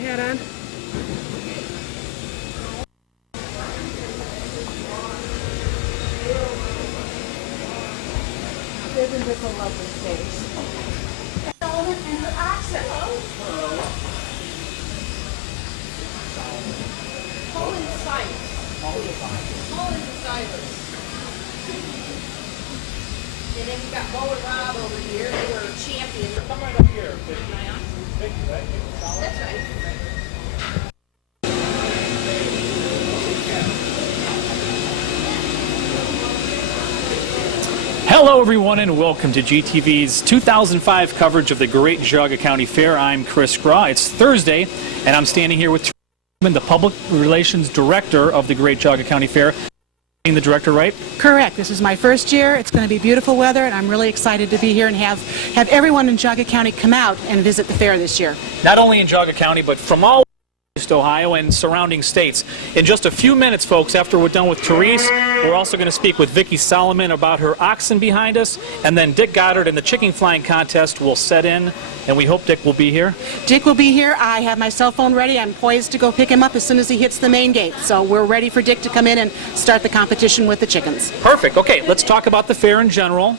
hat on? Isn't this a lovely face? Solomon and her oxen. Holland Cyrus. And then we got Bo and Rob over here. They were champions. Come right up here. That's right. Hello everyone and welcome to GTV's 2005 coverage of the Great Geauga County Fair. I'm Chris Graw. It's Thursday and I'm standing here with the Public Relations Director of the Great Geauga County Fair. The director, right? Correct. This is my first year. It's going to be beautiful weather and I'm really excited to be here and have everyone in Geauga County come out and visit the fair this year. Not only in Geauga County but from all Ohio and surrounding states. In just a few minutes, folks, after we're done with Therese, we're also going to speak with Vicki Solomon about her oxen behind us, and then Dick Goddard and the chicken flying contest will set in, and we hope Dick will be here. Dick will be here. I have my cell phone ready. I'm poised to go pick him up as soon as he hits the main gate. So we're ready for Dick to come in and start the competition with the chickens. Perfect. Okay, let's talk about the fair in general.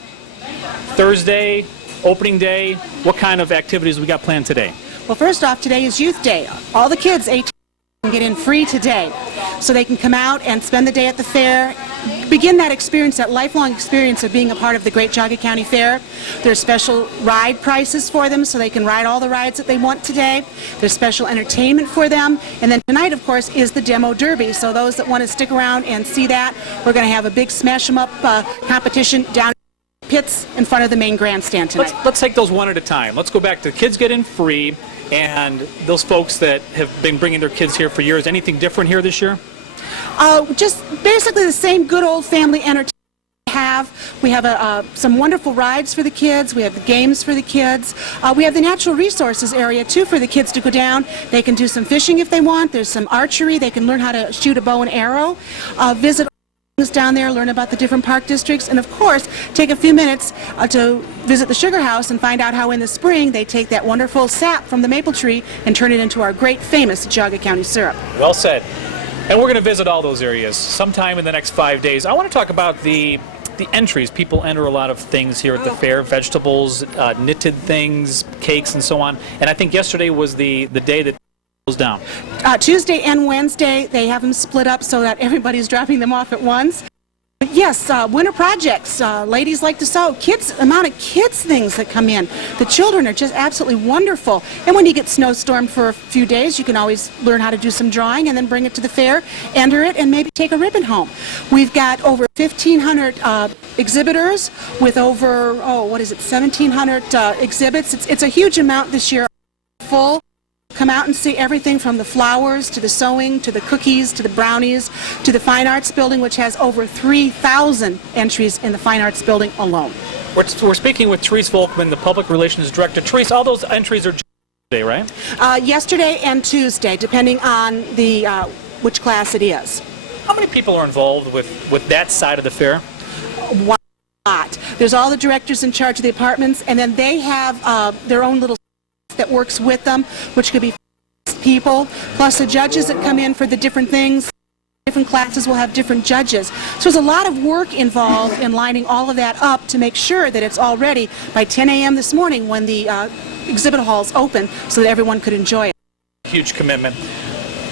Thursday, opening day, what kind of activities we got planned today? Well, first off, today is Youth Day. All the kids 18 can get in free today, so they can come out and spend the day at the fair, begin that experience, that lifelong experience of being a part of the Great Geauga County Fair. There's special ride prices for them, so they can ride all the rides that they want today. There's special entertainment for them, and then tonight, of course, is the Demo Derby. So those that want to stick around and see that, we're going to have a big smash 'em up competition down pits in front of the main grandstand tonight. Let's take those one at a time. Let's go back to kids get in free, and those folks that have been bringing their kids here for years. Anything different here this year? Just basically the same good old family entertainment we have some wonderful rides for the kids. We have the games for the kids. We have the natural resources area too for the kids to go down. They can do some fishing if they want. There's some archery. They can learn how to shoot a bow and arrow. Visit down there, learn about the different park districts, and of course take a few minutes to visit the sugar house and find out how in the spring they take that wonderful sap from the maple tree and turn it into our great famous Geauga County syrup. Well said. And we're going to visit all those areas sometime in the next 5 days. I want to talk about the entries. People enter a lot of things here at the fair, vegetables, knitted things, cakes, and so on. And I think yesterday was the day that goes down. Tuesday and Wednesday, they have them split up so that everybody's dropping them off at once. But yes, winter projects. Ladies like to sew. Amount of kids things that come in. The children are just absolutely wonderful. And when you get snowstormed for a few days, you can always learn how to do some drawing and then bring it to the fair, enter it, and maybe take a ribbon home. We've got over 1,500 exhibitors with over, 1,700 exhibits. It's a huge amount this year. Full. Come out and see everything from the flowers to the sewing to the cookies to the brownies to the Fine Arts Building, which has over 3,000 entries in the Fine Arts Building alone. We're speaking with Therese Volkman, the Public Relations Director. Therese, all those entries are today, right? Yesterday and Tuesday, depending on the which class it is. How many people are involved with that side of the fair? A lot. There's all the directors in charge of the apartments, and then they have their own little that works with them, which could be people, plus the judges that come in for the different things. Different classes will have different judges. So there's a lot of work involved in lining all of that up to make sure that it's all ready by 10 a.m. this morning when the exhibit halls open so that everyone could enjoy it. Huge commitment.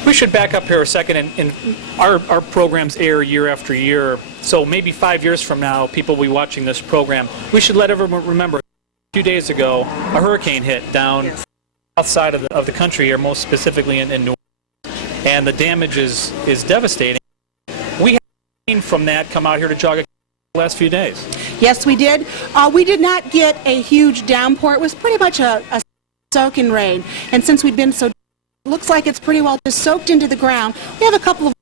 We should back up here a second, and our programs air year after year, so maybe 5 years from now people will be watching this program. We should let everyone remember a few days ago, a hurricane hit down south side of the country here, most specifically in New Orleans, and the damage is devastating. We have seen from that come out here to Geauga the last few days. Yes, we did. We did not get a huge downpour. It was pretty much a soaking rain, and since we've been so, it looks like it's pretty well just soaked into the ground. We have a couple of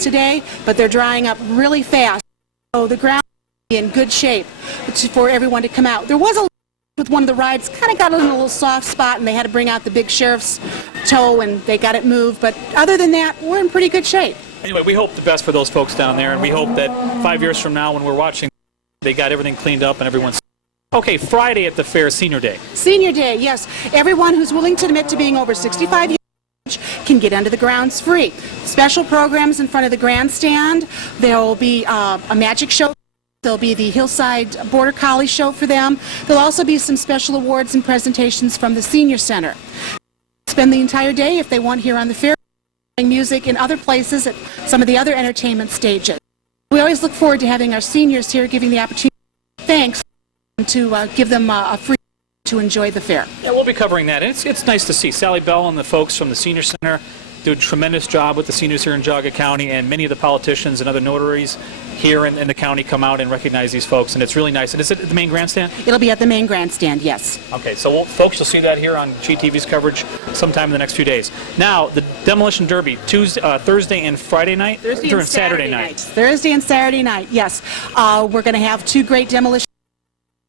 today, but they're drying up really fast, so the ground is in good shape for everyone to come out. There was a with one of the rides, kind of got in a little soft spot, and they had to bring out the big sheriff's tow, and they got it moved. But other than that, we're in pretty good shape. Anyway, we hope the best for those folks down there, and we hope that 5 years from now when we're watching, they got everything cleaned up and everyone's... Okay, Friday at the fair, Senior Day. Senior Day, yes. Everyone who's willing to admit to being over 65 years can get into the grounds free. Special programs in front of the grandstand. There will be a magic show. There'll be the Hillside Border Collie show for them. There'll also be some special awards and presentations from the Senior Center. Spend the entire day if they want here on the fair, playing music in other places at some of the other entertainment stages. We always look forward to having our seniors here, giving the opportunity, thanks, to give them a free to enjoy the fair. Yeah, we'll be covering that. And it's nice to see Sally Bell and the folks from the Senior Center do a tremendous job with the seniors here in Geauga County, and many of the politicians and other notaries here in the county come out and recognize these folks, and it's really nice. And is it at the main grandstand? It'll be at the main grandstand, yes. Okay, so folks, you'll see that here on GTV's coverage sometime in the next few days. Now, the Demolition Derby, Thursday and Friday night? Thursday and Saturday night. Thursday and Saturday night, yes. We're going to have two great demolition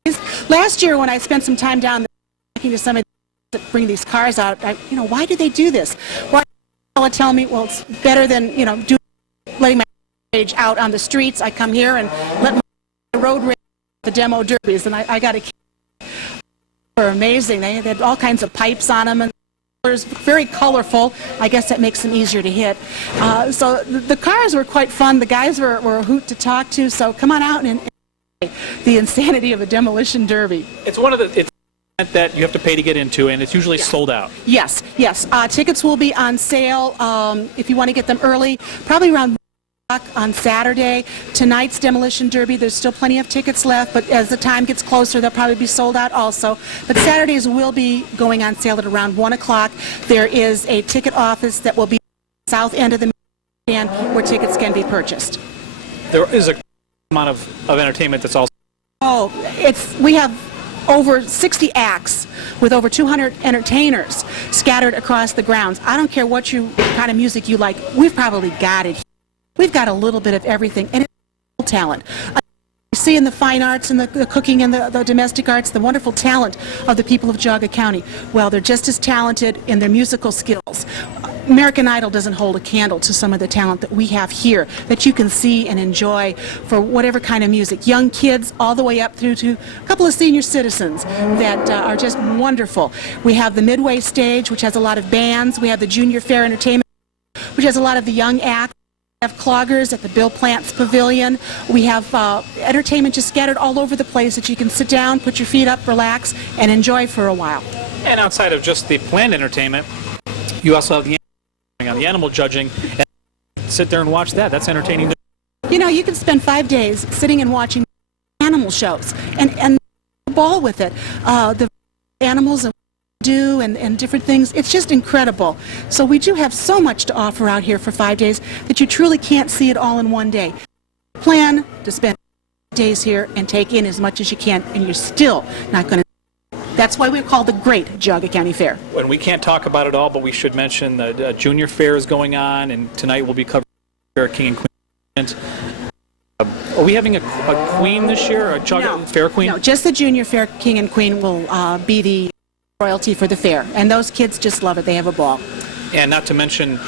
days. Last year, when I spent some time down there talking to somebody that bring these cars out, why do they do this? Why tell me, well, it's better than, letting my rage out on the streets. I come here and let my road rage the demo derbies, and I got to keep they're amazing. They had all kinds of pipes on them, and colors, very colorful. I guess that makes them easier to hit. So the cars were quite fun. The guys were a hoot to talk to, so come on out and enjoy the insanity of a demolition derby. It's one of the... that you have to pay to get into, and it's usually sold out. Yes. Tickets will be on sale if you want to get them early, probably around 1 o'clock on Saturday. Tonight's Demolition Derby, there's still plenty of tickets left, but as the time gets closer, they'll probably be sold out also. But Saturdays will be going on sale at around 1 o'clock. There is a ticket office that will be at the south end of the stand where tickets can be purchased. There is a amount of entertainment that's also... We have over 60 acts with over 200 entertainers scattered across the grounds. I don't care what kind of music you like, we've probably got it. We've got a little bit of everything, and it's talent. You see in the fine arts and the cooking and the domestic arts, the wonderful talent of the people of Geauga County. Well, they're just as talented in their musical skills. American Idol doesn't hold a candle to some of the talent that we have here that you can see and enjoy for whatever kind of music. Young kids all the way up through to a couple of senior citizens that are just wonderful. We have the Midway stage, which has a lot of bands. We have the Junior Fair Entertainment, which has a lot of the young acts. We have cloggers at the Bill Plant's Pavilion. We have entertainment just scattered all over the place that you can sit down, put your feet up, relax, and enjoy for a while. And outside of just the planned entertainment, you also have the on the animal judging, and sit there and watch that. That's entertaining. You can spend 5 days sitting and watching animal shows and ball with it. The animals and different things. It's just incredible. So we do have so much to offer out here for 5 days that you truly can't see it all in one day. Plan to spend days here and take in as much as you can, and you're still not going to. That's why we're called the Great Geauga County Fair. And we can't talk about it all, but we should mention the Junior Fair is going on, and tonight we'll be covering Fair King and Queen. Are we having a queen this year, a Geauga Fair Queen? No, just the Junior Fair King and Queen will be the royalty for the fair, and those kids just love it. They have a ball. And not to mention,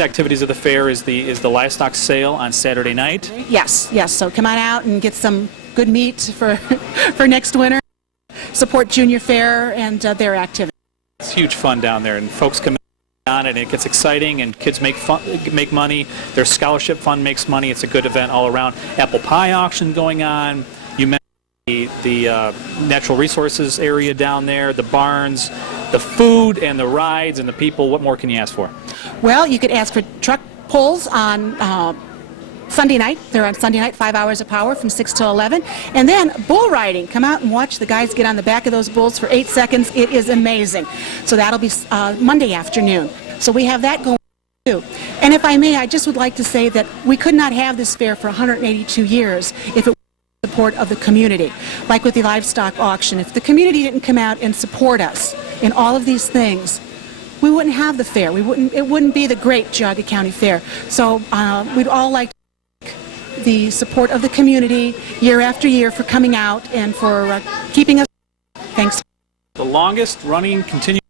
activities of the fair is the livestock sale on Saturday night. Yes. So come on out and get some good meat for next winter. Support Junior Fair and their activities. It's huge fun down there, and folks come on it, and it gets exciting, and kids make money. Their scholarship fund makes money. It's a good event all around. Apple pie auction going on. You mentioned the natural resources area down there, the barns, the food, and the rides, and the people. What more can you ask for? Well, you could ask for truck pulls on Sunday night. They're on Sunday night, 5 hours of power from 6 to 11. And then bull riding. Come out and watch the guys get on the back of those bulls for 8 seconds. It is amazing. So that'll be Monday afternoon. So we have that going too. And if I may, I just would like to say that we could not have this fair for 182 years if it were the support of the community. Like with the livestock auction, if the community didn't come out and support us in all of these things, we wouldn't have the fair. It wouldn't be the Great Geauga County Fair. So we'd all like the support of the community year after year for coming out and for keeping us. Thanks. The longest running continuous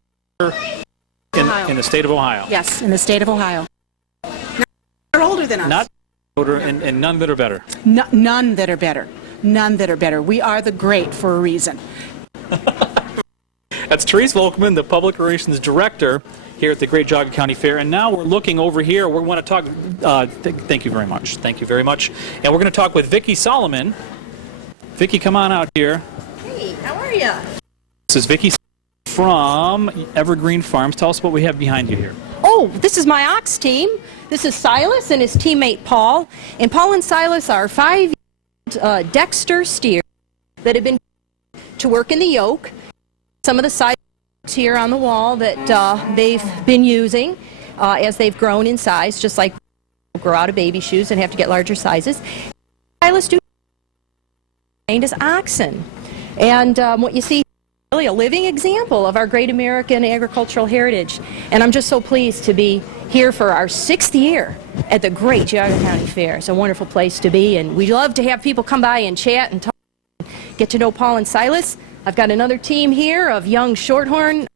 in the state of Ohio. Yes, in the state of Ohio. They're older than us. Not older, and none that are better. None that are better. None that are better. We are the great for a reason. That's Therese Volkman, the Public Relations Director here at the Great Geauga County Fair. And now we're looking over here. We want to talk. Thank you very much. Thank you very much. And we're going to talk with Vicki Solomon. Vicki, come on out here. Hey, how are you? This is Vicki from Evergreen Farms. Tell us what we have behind you here. Oh, this is my ox team. This is Silas and his teammate Paul. And Paul and Silas are 5-year-old Dexter steers that have been to work in the yoke. Some of the side here on the wall that they've been using as they've grown in size, just like grow out of baby shoes and have to get larger sizes. Silas do trained as oxen. And what you see is really a living example of our great American agricultural heritage. And I'm just so pleased to be here for our 6th year at the Great Geauga County Fair. It's a wonderful place to be, and we love to have people come by and chat and talk, get to know Paul and Silas. I've got another team here of young Shorthorn,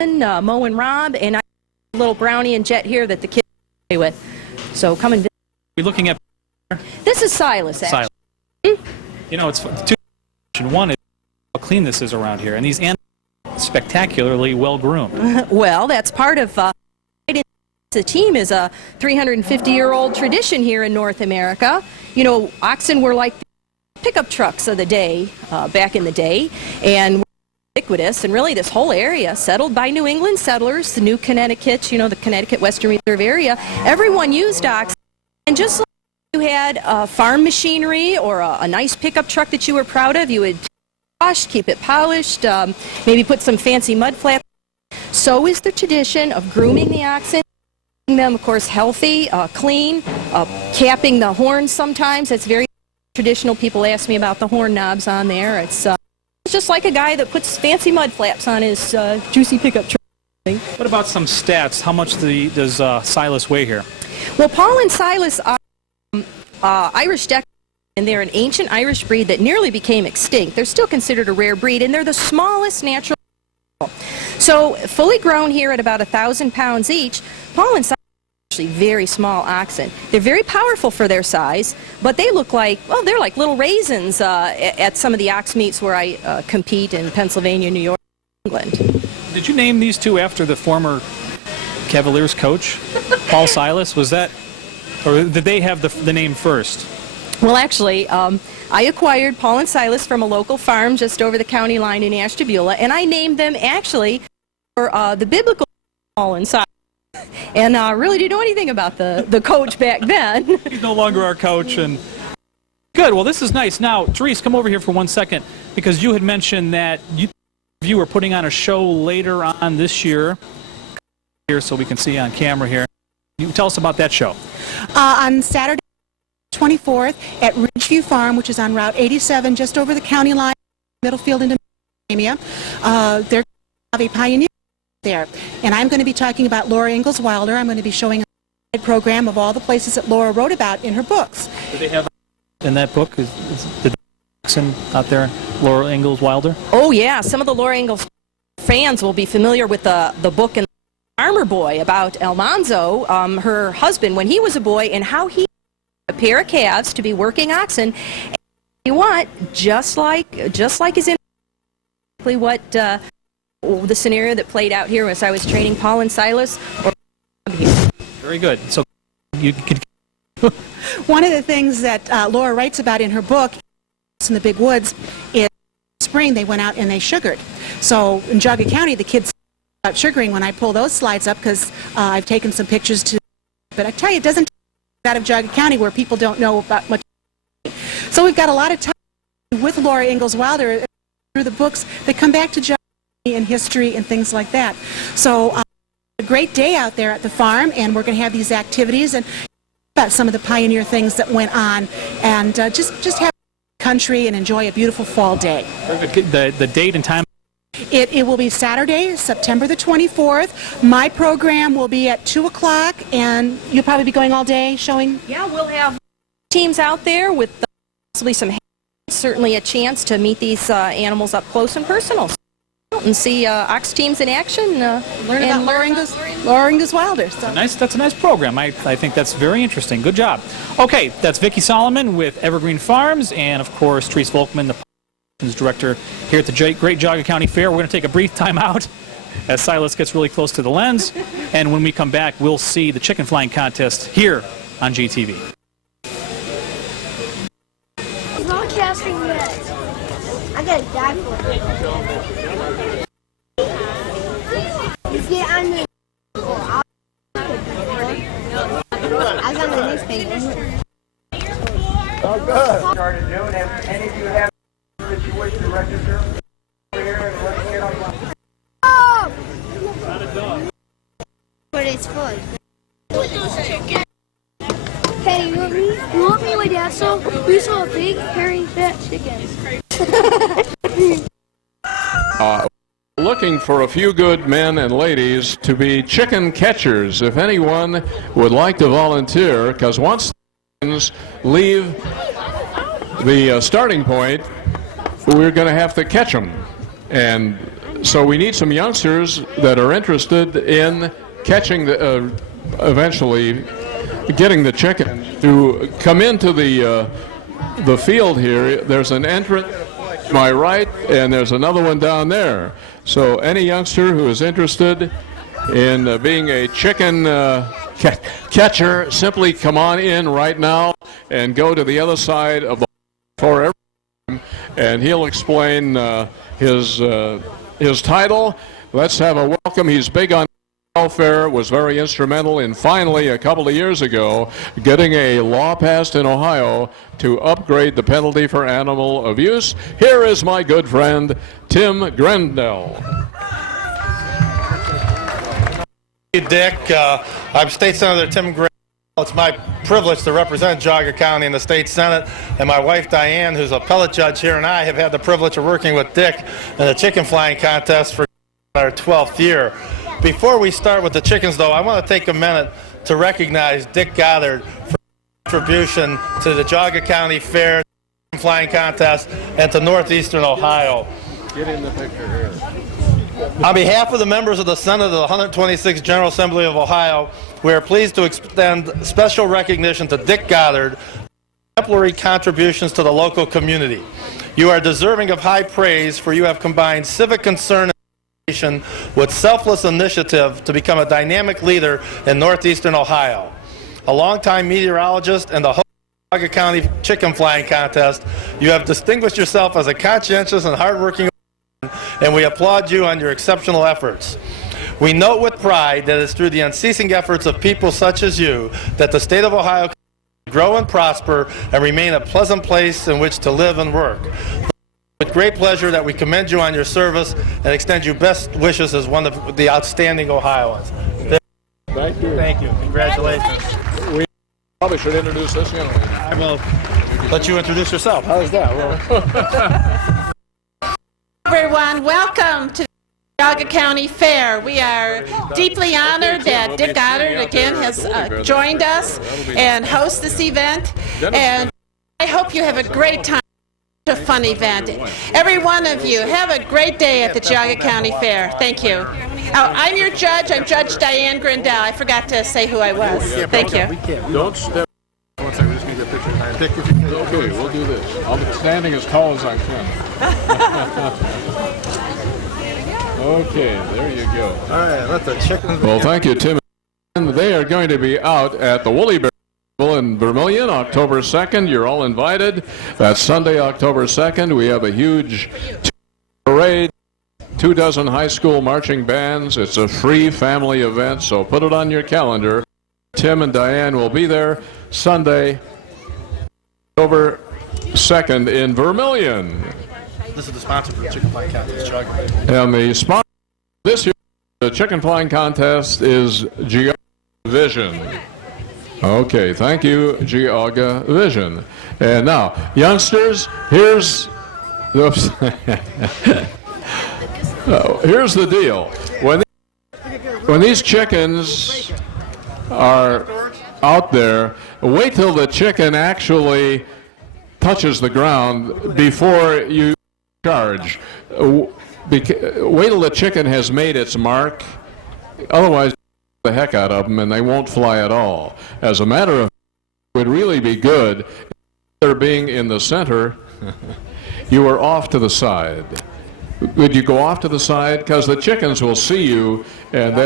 Mo and Rob, and I have a little Brownie and Jet here that the kids play with. So come and visit. We're looking at This is Silas, actually. Silas. You know, it's two. One is how clean this is around here, and these animals are spectacularly well groomed. Well, that's part of the team is a 350-year-old tradition here in North America. You know, oxen were like the pickup trucks of the day, back in the day, and ubiquitous, and really this whole area settled by New England settlers, the New Connecticut, you know, the Connecticut Western Reserve area. Everyone used oxen, and just like you had farm machinery or a nice pickup truck that you were proud of, you would wash, keep it polished, maybe put some fancy mud flaps. So is the tradition of grooming the oxen, keeping them, of course, healthy, clean, capping the horns sometimes. It's very traditional. People ask me about the horn knobs on there. It's just like a guy that puts fancy mud flaps on his juicy pickup truck. What about some stats? How much does Silas weigh here? Well, Paul and Silas are Irish Deck, and they're an ancient Irish breed that nearly became extinct. They're still considered a rare breed, and they're the smallest natural. So, fully grown here at about 1,000 pounds each, Paul and Silas are actually very small oxen. They're very powerful for their size, but they look like, well, they're like little raisins at some of the ox meets where I compete in Pennsylvania, New York, England. Did you name these two after the former Cavaliers coach, Paul Silas? Was that, or did they have the name first? Well, actually, I acquired Paul and Silas from a local farm just over the county line in Ashtabula, and I named them actually for the biblical Paul and Silas. And really didn't know anything about the coach back then. He's no longer our coach. And good. Well, this is nice. Now, Therese, come over here for 1 second, because you had mentioned that you were putting on a show later on this year. Here, so we can see on camera here. You tell us about that show. On Saturday, 24th, at Ridgeview Farm, which is on Route 87, just over the county line, Middlefield into Mesopotamia. They're a pioneer there. And I'm going to be talking about Laura Ingalls Wilder. I'm going to be showing a program of all the places that Laura wrote about in her books. Do they have in that book? Is the Jackson out there, Laura Ingalls Wilder? Oh, yeah. Some of the Laura Ingalls fans will be familiar with the book and Farmer Boy about Almanzo, her husband, when he was a boy, and how he a pair of calves to be working oxen. And you want just like his what the scenario that played out here as I was training Paul and Silas. Very good. So you could. One of the things that Laura writes about in her book, in the big woods, is spring they went out and they sugared. So in Geauga County, the kids about sugaring when I pull those slides up, because I've taken some pictures to. But I tell you, it doesn't out of Geauga County where people don't know about much. So we've got a lot of time with Laura Ingalls Wilder through the books that come back to Geauga County and history and things like that. So a great day out there at the farm, and we're going to have these activities and about some of the pioneer things that went on, and just have country and enjoy a beautiful fall day. The date and time. It will be Saturday, September the 24th. My program will be at 2 o'clock, and you'll probably be going all day showing? Yeah, we'll have teams out there with possibly some certainly a chance to meet these animals up close and personal. And see ox teams in action. Learn about Laura Ingalls Wilder. So. That's a nice program. I think that's very interesting. Good job. Okay, that's Vicki Solomon with Evergreen Farms, and of course, Therese Volkman, the director here at the Great Geauga County Fair. We're going to take a brief time out, as Silas gets really close to the lens. And when we come back, we'll see the chicken flying contest here on GTV. He's not casting yet. I gotta die for it. He's getting on me. I got the newspaper. Oh, good. Started doing it. Any of you have that you wish to register? Here and let's get on. But it's fun. Hey, you want me like that? So we saw a big, hairy, fat chicken. Looking for a few good men and ladies to be chicken catchers. If anyone would like to volunteer, because once the chickens leave the starting point, we're going to have to catch them. And so we need some youngsters that are interested in catching the, eventually getting the chicken to come into the field here. There's an entrance to my right, and there's another one down there. So any youngster who is interested in being a chicken catcher, simply come on in right now and go to the other side of the for everyone, and he'll explain his title. Let's have a welcome. He's big on welfare, was very instrumental in finally, a couple of years ago, getting a law passed in Ohio to upgrade the penalty for animal abuse. Here is my good friend, Tim Grendel. Hey, Dick. I'm State Senator Tim Grendel. It's my privilege to represent Geauga County in the State Senate, and my wife Diane, who's a appellate judge here, and I have had the privilege of working with Dick in the chicken flying contest for our 12th year. Before we start with the chickens, though, I want to take a minute to recognize Dick Goddard for his contribution to the Geauga County Fair flying contest and to Northeastern Ohio. Get in the picture here. On behalf of the members of the Senate of the 126th General Assembly of Ohio, we are pleased to extend special recognition to Dick Goddard for exemplary contributions to the local community. You are deserving of high praise, for you have combined civic concern with selfless initiative to become a dynamic leader in Northeastern Ohio. A longtime meteorologist and the host of the Geauga County Chicken Flying Contest, you have distinguished yourself as a conscientious and hardworking person, and we applaud you on your exceptional efforts. We note with pride that it's through the unceasing efforts of people such as you that the state of Ohio can grow and prosper and remain a pleasant place in which to live and work. With great pleasure that we commend you on your service and extend you best wishes as one of the outstanding Ohioans. Thank you. Thank you. Congratulations. We probably should introduce this young lady. I will let you introduce yourself. How is that? Everyone, welcome to the Geauga County Fair. We are deeply honored that Dick Goddard again has joined us and hosts this event, and I hope you have a great time. A fun event. Every one of you, have a great day at the Geauga County Fair. Thank you. I'm your judge. I'm Judge Diane Grendel. I forgot to say who I was. Thank you. Don't step. Okay, we'll do this. I'll be standing as tall as I can. Okay, there you go. All right, let the chickens. Well, thank you, Tim. They are going to be out at the Woolly Bear in Vermillion, October 2nd. You're all invited. That's Sunday, October 2nd. We have a huge parade, 24 high school marching bands. It's a free family event, so put it on your calendar. Tim and Diane will be there Sunday, October 2nd in Vermillion. This is the sponsor for the chicken flying contest, Geauga. And the sponsor this year, the chicken flying contest is Geauga Vision. Okay, thank you, Geauga Vision. And now, youngsters, here's here's the deal. When these chickens are out there, wait till the chicken actually touches the ground before you charge. Wait till the chicken has made its mark. Otherwise, the heck out of them and they won't fly at all. As a matter of fact, it would really be good if they're being in the center, you are off to the side. would you go off to the side? Because the chickens will see you, and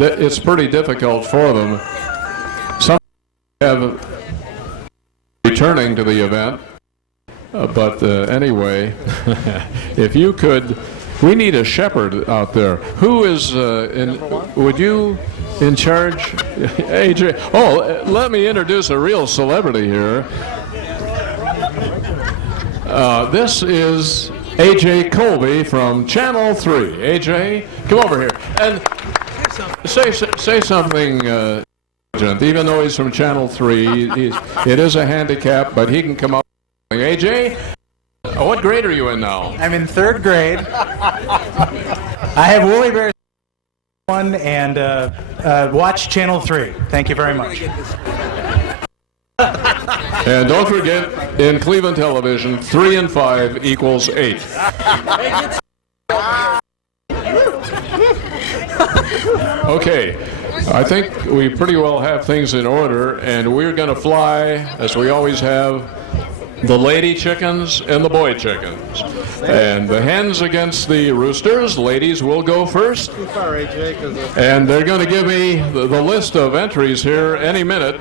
it's pretty difficult for them. Some have returning to the event, but anyway, if you could, we need a shepherd out there. Who is would you in charge? AJ. Oh, let me introduce a real celebrity here. This is AJ Colby from Channel 3. AJ, come over here and say something. Even though he's from Channel 3, it is a handicap, but he can come up. AJ, what grade are you in now? I'm in 3rd grade. I have woolly bears one and watch Channel 3. Thank you very much. And don't forget, in Cleveland television, 3 and 5 equals 8. Okay, I think we pretty well have things in order, and we're going to fly, as we always have, the lady chickens and the boy chickens. And the hens against the roosters. Ladies will go first. And they're going to give me the list of entries here any minute.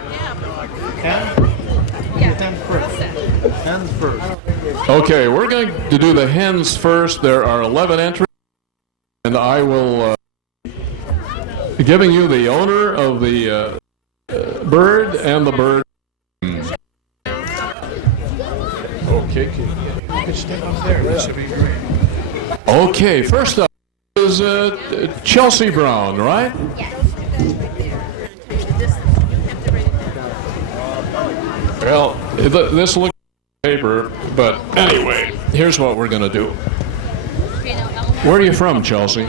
Okay, we're going to do the hens first. There are 11 entries, and I will be giving you the owner of the bird and the bird. Okay, first up is Chelsea Brown, right? Yes. Well, this looks like paper, but anyway, here's what we're going to do. Where are you from, Chelsea?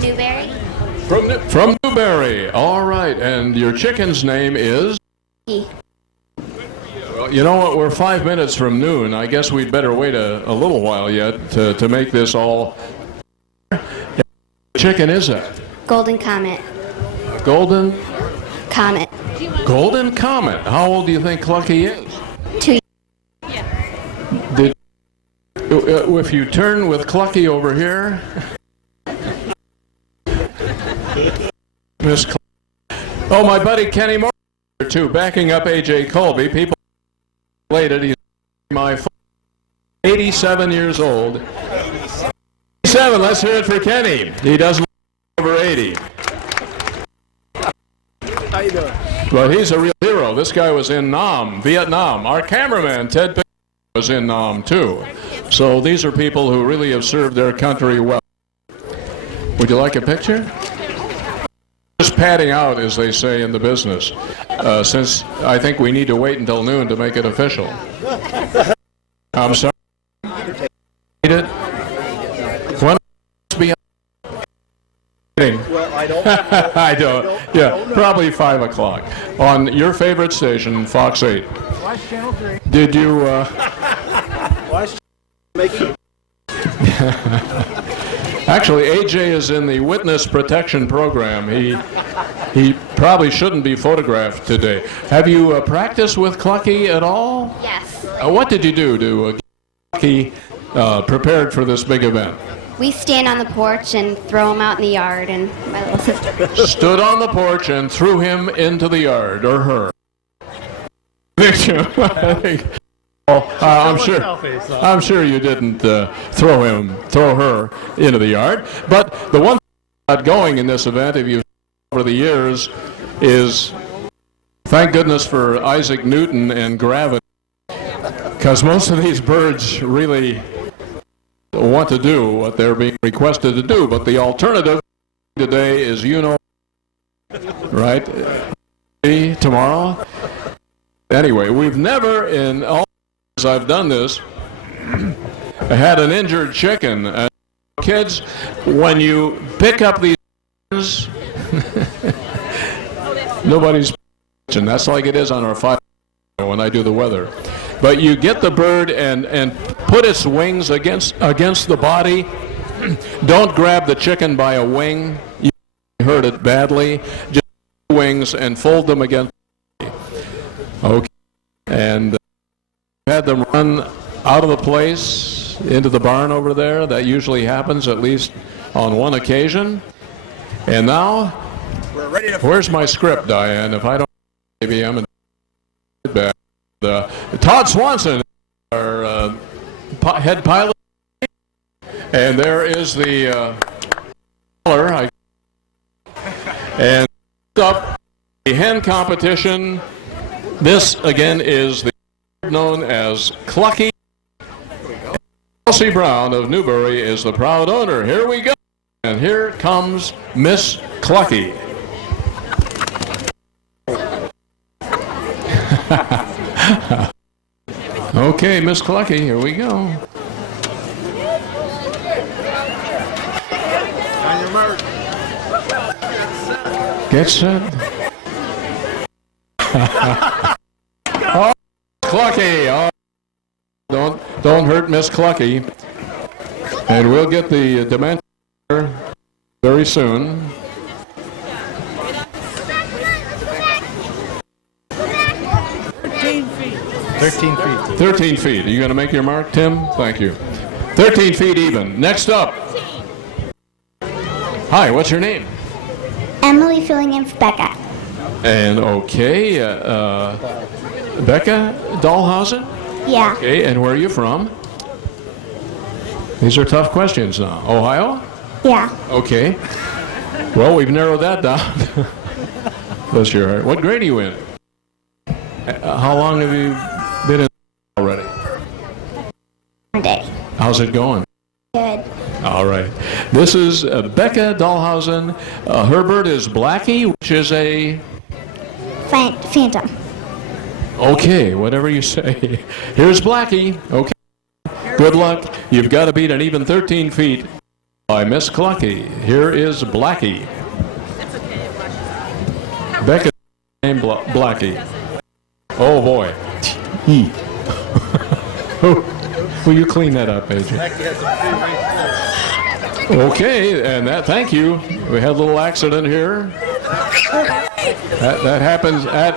Newberry. From Newberry. All right, and your chicken's name is? Well, you know what? We're 5 minutes from noon. I guess we'd better wait a little while yet to make this all. What chicken is that? Golden Comet. Golden? Comet. Golden Comet. How old do you think Clucky is? 2 years. If you turn with Clucky over here, Miss oh, my buddy Kenny Moore too, backing up AJ Colby. People related. He's my 87 years old. 87. Let's hear it for Kenny. He does look over 80. How you doing? Well, he's a real hero. This guy was in Nam, Vietnam. Our cameraman, Ted Pick, was in Nam, too. So these are people who really have served their country well. Would you like a picture? Just padding out, as they say in the business, since I think we need to wait until noon to make it official. I'm sorry. Read it? When be Well, I don't. I don't. Yeah, probably 5 o'clock on your favorite station, Fox 8. Watch Channel 3. Did you? Watch. Making. Actually, AJ is in the witness protection program. He probably shouldn't be photographed today. Have you practiced with Clucky at all? Yes. What did you do to get Clucky prepared for this big event? We stand on the porch and throw him out in the yard, and my little sister. Stood on the porch and threw him into the yard, or her. I'm sure you didn't throw her into the yard. But the one thing about going in this event, if you've over the years, is thank goodness for Isaac Newton and gravity, because most of these birds really want to do what they're being requested to do. But the alternative today is, right? Tomorrow. Anyway, we've never in all years I've done this had an injured chicken. Kids, when you pick up these nobody's watching. That's like it is on our 5 when I do the weather. But you get the bird and put its wings against the body. Don't grab the chicken by a wing. You hurt it badly. Just wings and fold them against the body. Okay. And had them run out of the place into the barn over there. That usually happens at least on one occasion. And now, where's my script, Diane? If I don't, maybe I'm in back. Todd Swanson, our head pilot, and there is the color. And up the hen competition. This again is the known as Clucky. Elsie Brown of Newbury is the proud owner. Here we go. And here comes Miss Clucky. Okay, Miss Clucky, here we go. On your mark. Get set. Oh, Clucky. Oh, don't hurt Miss Clucky. And we'll get the dimension very soon. Thirteen feet. 13 feet. Are you going to make your mark, Tim? Thank you. 13 feet even. Next up. Hi, what's your name? Emily filling in for Becca. And okay, Becca Dahlhausen? Yeah. Okay, and where are you from? These are tough questions now. Ohio? Yeah. Okay. Well, we've narrowed that down. Bless your heart. What grade are you in? How long have you been in already? Day. How's it going? Good. All right. This is Becca Dahlhausen. Her bird is Blackie, which is a... Phantom. Okay, whatever you say. Here's Blackie. Okay. Good luck. You've got to beat an even 13 feet by Miss Clucky. Here is Blackie. Becca named Blackie. Oh boy. Will you clean that up, AJ? Okay, and that. Thank you. We had a little accident here. That happens at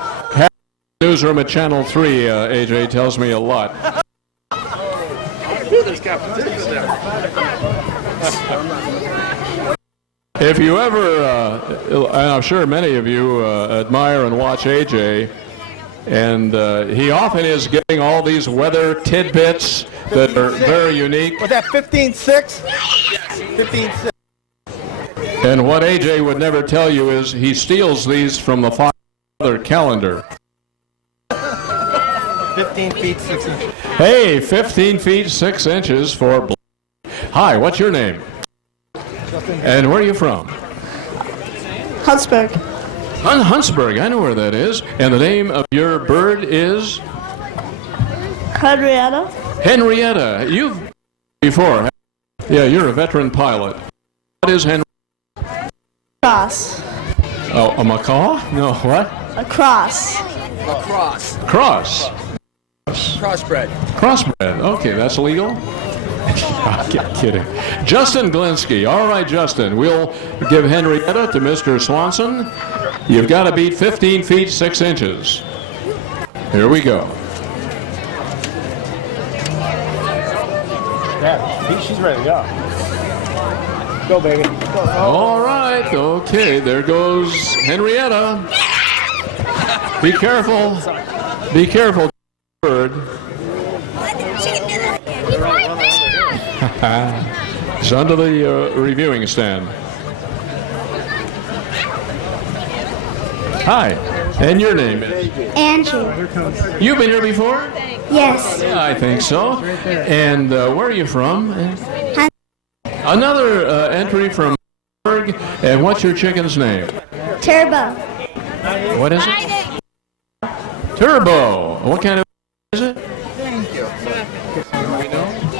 newsroom at Channel 3. AJ tells me a lot. If you ever, and I'm sure many of you admire and watch AJ, and he often is getting all these weather tidbits that are very unique. Was that 15.6? 15.6. And what AJ would never tell you is he steals these from the Fox weather calendar. 15 feet 6 inches. Hey, 15 feet 6 inches for. Hi, what's your name? And where are you from? Huntsburg. Huntsburg, I know where that is. And the name of your bird is? Henrietta. Henrietta. You've before. Yeah, you're a veteran pilot. What is Henrietta? Cross. Oh, a macaw? No, what? A cross. A cross. Cross. Crossbred. Crossbred. Okay, that's legal? I'm kidding. Justin Glinsky. All right, Justin. We'll give Henrietta to Mr. Swanson. You've got to beat 15 feet 6 inches. Here we go. Yeah, she's ready to go. Go, baby. Go. All right. Okay, there goes Henrietta. Be careful. Be careful, bird. It's under the reviewing stand. Hi, and your name is? Andrew. You've been here before? Yes. I think so. And where are you from? Another entry from Berg. And what's your chicken's name? Turbo. What is it? Turbo. What kind of is it?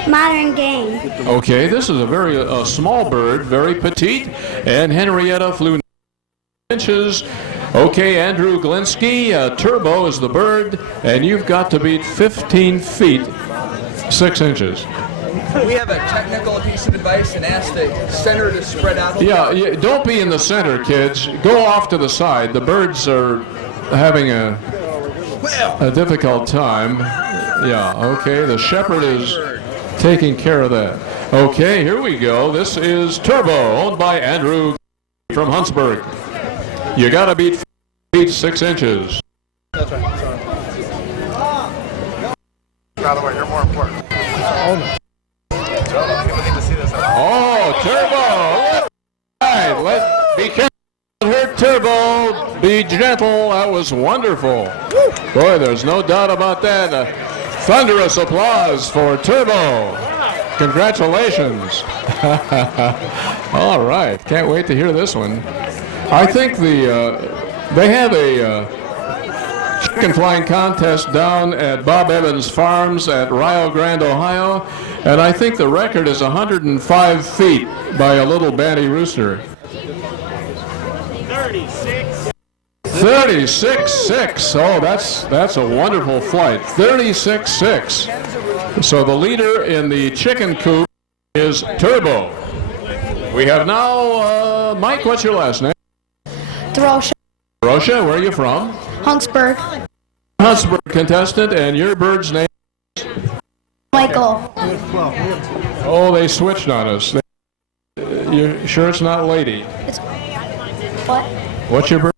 Modern game. Okay, this is a very small bird, very petite, and Henrietta flew 9 inches. Okay, Andrew Glinsky, Turbo is the bird, and you've got to beat 15 feet 6 inches. We have a technical piece of advice and ask the center to spread out. Yeah, don't be in the center, kids. Go off to the side. The birds are having a difficult time. Yeah, okay, the shepherd is taking care of that. Okay, here we go. This is Turbo, owned by Andrew from Huntsburg. You got to beat 6 inches. That's right. Sorry. By the way, you're more important. Oh, Turbo! All right, be careful. Hurt Turbo. Be gentle. That was wonderful. Boy, there's no doubt about that. Thunderous applause for Turbo. Congratulations. All right. Can't wait to hear this one. I think they have a chicken flying contest down at Bob Evans Farms at Rio Grande, Ohio. And I think the record is 105 feet by a little banty rooster. 36.6. Oh, that's a wonderful flight. 36.6. So the leader in the chicken coop is Turbo. We have now Mike. What's your last name? Thurs. Rosha, where are you from? Huntsburg. Huntsburg contestant, and your bird's name? Michael. Oh, they switched on us. You're sure it's not Lady? It's what? What's your bird?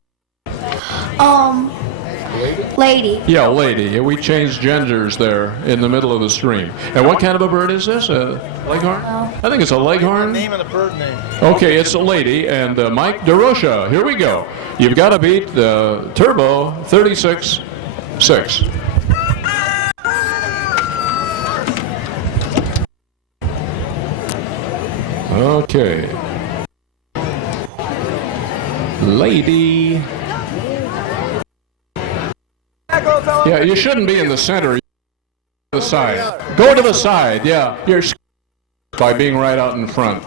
Lady. Yeah, Lady. We changed genders there in the middle of the stream. And what kind of a bird is this? A leghorn? I think it's a leghorn. Name of the bird name. Okay, it's a Lady. And Mike DeRocha, here we go. You've got to beat the Turbo 36.6. Okay. Lady. Yeah, you shouldn't be in the center. The side. Go to the side. Yeah, you're by being right out in front.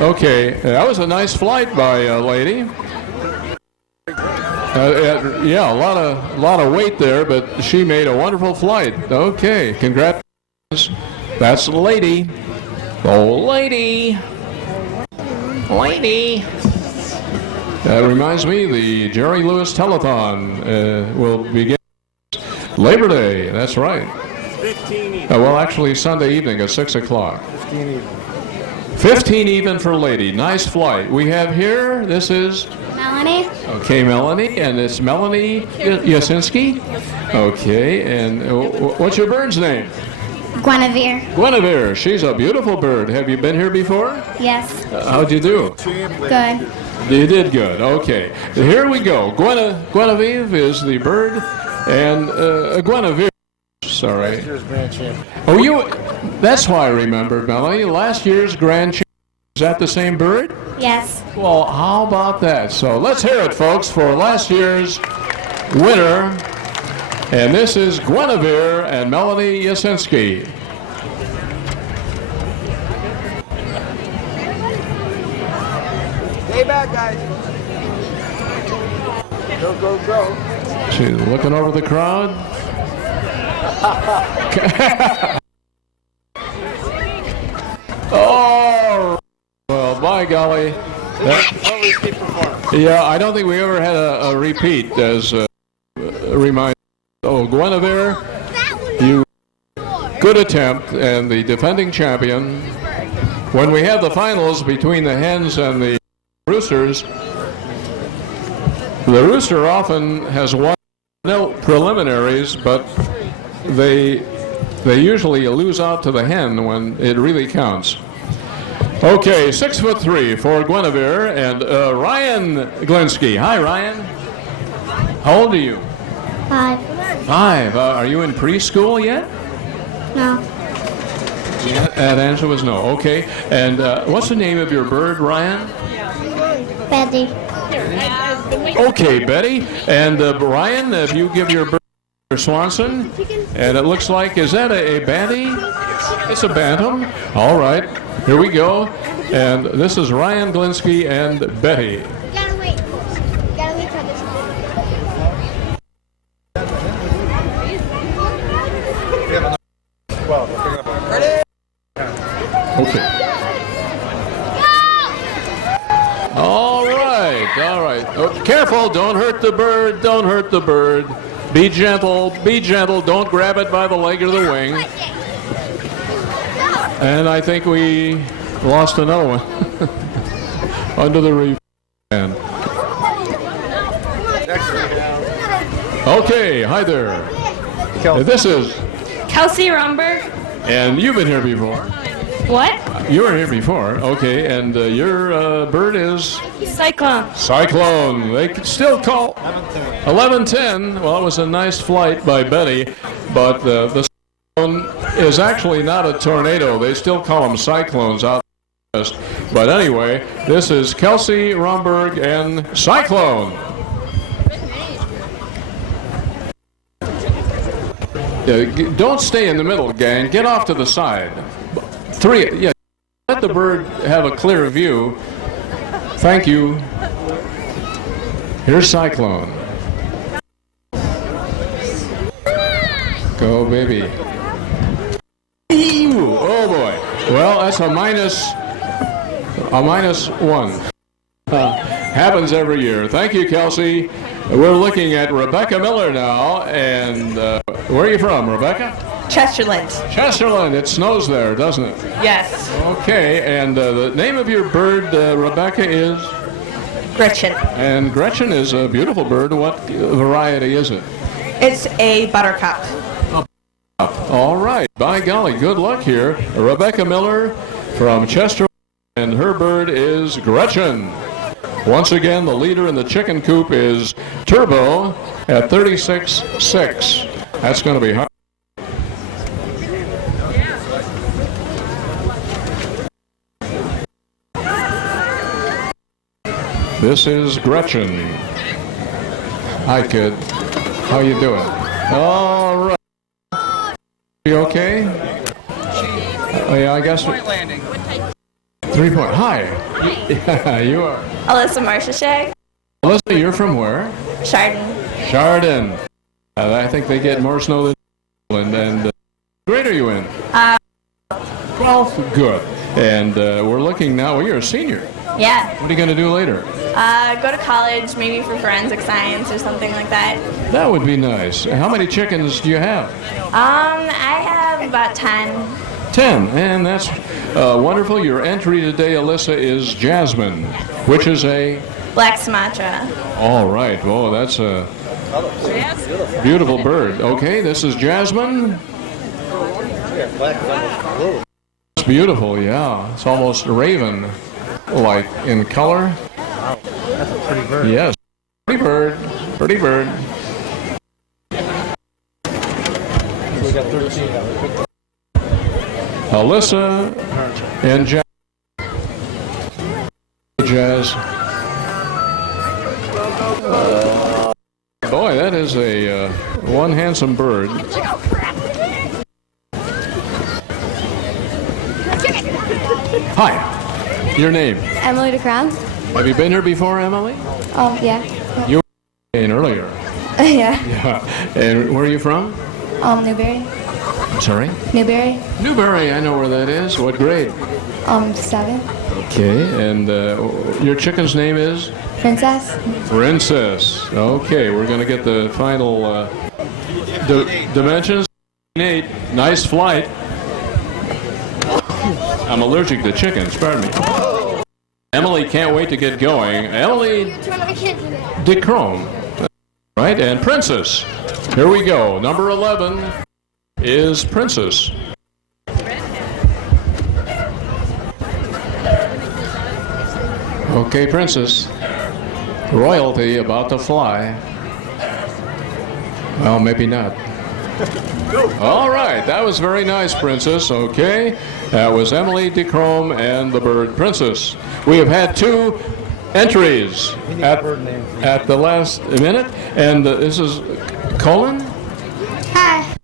Okay, that was a nice flight by Lady. Yeah, a lot of weight there, but she made a wonderful flight. Okay, congrats. That's Lady. Oh, Lady. Lady. That reminds me, the Jerry Lewis Telethon will begin Labor Day. That's right. 15 even. Well, actually, Sunday evening at 6 o'clock. 15 even. 15 even for Lady. Nice flight. We have here, this is? Melanie. Okay, Melanie, and it's Melanie Yasinski. Okay, and what's your bird's name? Guinevere. Guinevere. She's a beautiful bird. Have you been here before? Yes. How'd you do? Good. You did good. Okay. Here we go. Guinevere is the bird, and Guinevere. Sorry. Last year's grand champion. Oh, that's why I remembered, Melanie. Last year's grand champion. Is that the same bird? Yes. Well, how about that? So let's hear it, folks, for last year's winner. And this is Guinevere and Melanie Yasinski. Stay back, guys. Go, go, go. She's looking over the crowd. Oh, well, by golly. Yeah, I don't think we ever had a repeat as a reminder. Oh, Guinevere, good attempt, and the defending champion. When we have the finals between the hens and the roosters, the rooster often has won no preliminaries, but they usually lose out to the hen when it really counts. Okay, 6'3" for Guinevere and Ryan Glinsky. Hi, Ryan. How old are you? 5. 5. Are you in preschool yet? No. That answer was no. Okay. And what's the name of your bird, Ryan? Betty. Okay, Betty. And Ryan, if you give your bird Swanson, and it looks like, is that a banty? It's a bantam. All right. Here we go. And this is Ryan Glinsky and Betty. Gotta wait. Gotta wait for this. Okay. All right. Oh, careful. Don't hurt the bird. Don't hurt the bird. Be gentle. Be gentle. Don't grab it by the leg or the wing. And I think we lost another one under the review. Okay, hi there. This is Kelsey Rumberg. And you've been here before. What? You were here before, okay, and your bird is? Cyclone. Cyclone. They can still call 1110. Well, it was a nice flight by Betty, but the cyclone is actually not a tornado. They still call them cyclones out west. But anyway, this is Kelsey Rumberg and Cyclone. Don't stay in the middle, gang. Get off to the side. Yeah. Let the bird have a clear view. Thank you. Here's Cyclone. Go, baby. Oh, boy. Well, that's a minus one. Happens every year. Thank you, Kelsey. We're looking at Rebecca Miller now, and where are you from, Rebecca? Chesterland. Chesterland. It snows there, doesn't it? Yes. Okay, and the name of your bird, Rebecca, is? Gretchen. And Gretchen is a beautiful bird. What variety is it? It's a buttercup. All right. By golly, good luck here. Rebecca Miller from Chesterland, and her bird is Gretchen. Once again, the leader in the chicken coop is Turbo at 36.6. That's going to be hard. This is Gretchen. Hi, kid. How you doing? All right. You okay? Oh, yeah, I guess. Point landing. 3 point. Hi. Yeah, you are. Alyssa Marshashag. Alyssa, you're from where? Chardon. Chardon. I think they get more snow than and what grade are you in? 12th. Good. And we're looking now. Well, you're a senior. Yeah. What are you going to do later? Go to college, maybe for forensic science or something like that. That would be nice. How many chickens do you have? I have about 10. 10, and that's wonderful. Your entry today, Alyssa, is Jasmine, which is a? Black Sumatra. All right. Oh, that's a beautiful bird. Okay, this is Jasmine. It's beautiful, yeah. It's almost raven-like in color. Wow, that's a pretty bird. Yes, pretty bird. Pretty bird. We got 13 now. Alyssa and Jazz. Boy, that is a one handsome bird. Hi, your name? Emily DeCrown. Have you been here before, Emily? Oh, yeah. You were in earlier. Yeah. Yeah. And where are you from? Newberry. Sorry? Newberry. Newberry, I know where that is. What grade? 7. Okay, and your chicken's name is? Princess. Princess. Okay, we're going to get the final dimensions. 8. Nice flight. I'm allergic to chickens, pardon me. Emily can't wait to get going. Emily DeCrome. Right, and Princess. Here we go. Number 11 is Princess. Okay, Princess. Royalty about to fly. Well, maybe not. All right, that was very nice, Princess. Okay, that was Emily DeCrome and the bird Princess. We have had 2 entries at the last minute, and this is Colin. Hi.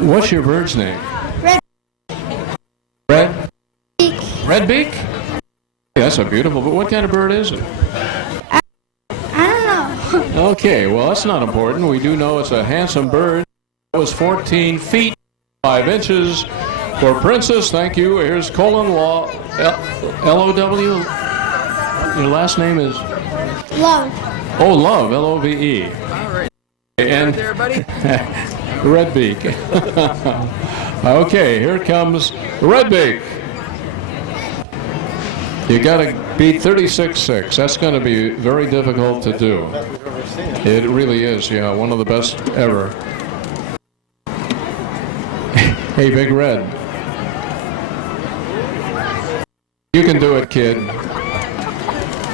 What's your bird's name? Red. Red? Beak. Red beak? That's a beautiful, but what kind of bird is it? I don't know. Okay, well, that's not important. We do know it's a handsome bird. It was 14 feet, 5 inches for Princess. Thank you. Here's Colin Law, L-O-W. Your last name is? Love. Oh, Love, L-O-V-E. All right. And There, buddy. Red beak. Okay, here comes Redbeak. You got to beat 36-6. That's going to be very difficult to do. It really is, yeah, one of the best ever. Hey, Big Red. You can do it, kid.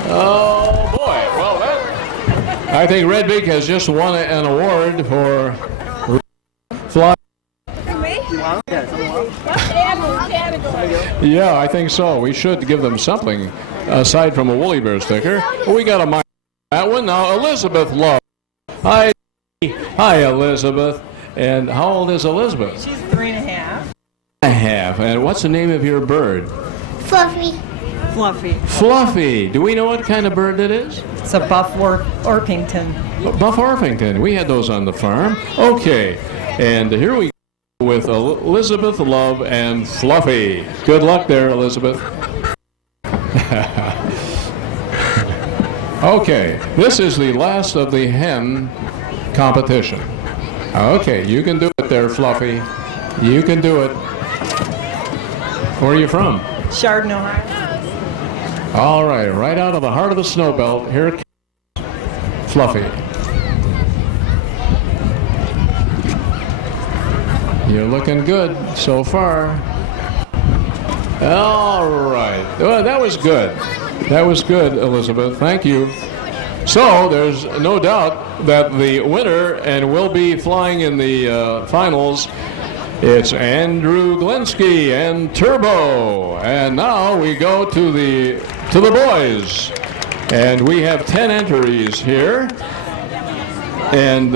Oh, boy. Well, I think Redbeak has just won an award for flying. Yeah, I think so. We should give them something aside from a Woolly Bear sticker. We got a mic on that one. Now, Elizabeth Love. Hi, Elizabeth. And how old is Elizabeth? She's 3.5. 3.5. And what's the name of your bird? Fluffy. Fluffy. Fluffy. Do we know what kind of bird it is? It's a Buff Orpington. Buff Orpington. We had those on the farm. Okay. And here we go with Elizabeth Love and Fluffy. Good luck there, Elizabeth. Okay. This is the last of the hen competition. Okay. You can do it there, Fluffy. You can do it. Where are you from? Chardon, Ohio. All right, right out of the heart of the snow belt, here comes Fluffy. You're looking good so far. All right. Well, that was good. That was good, Elizabeth. Thank you. So there's no doubt that the winner and will be flying in the finals, it's Andrew Glinski and Turbo. And now we go to the boys. And we have 10 entries here. And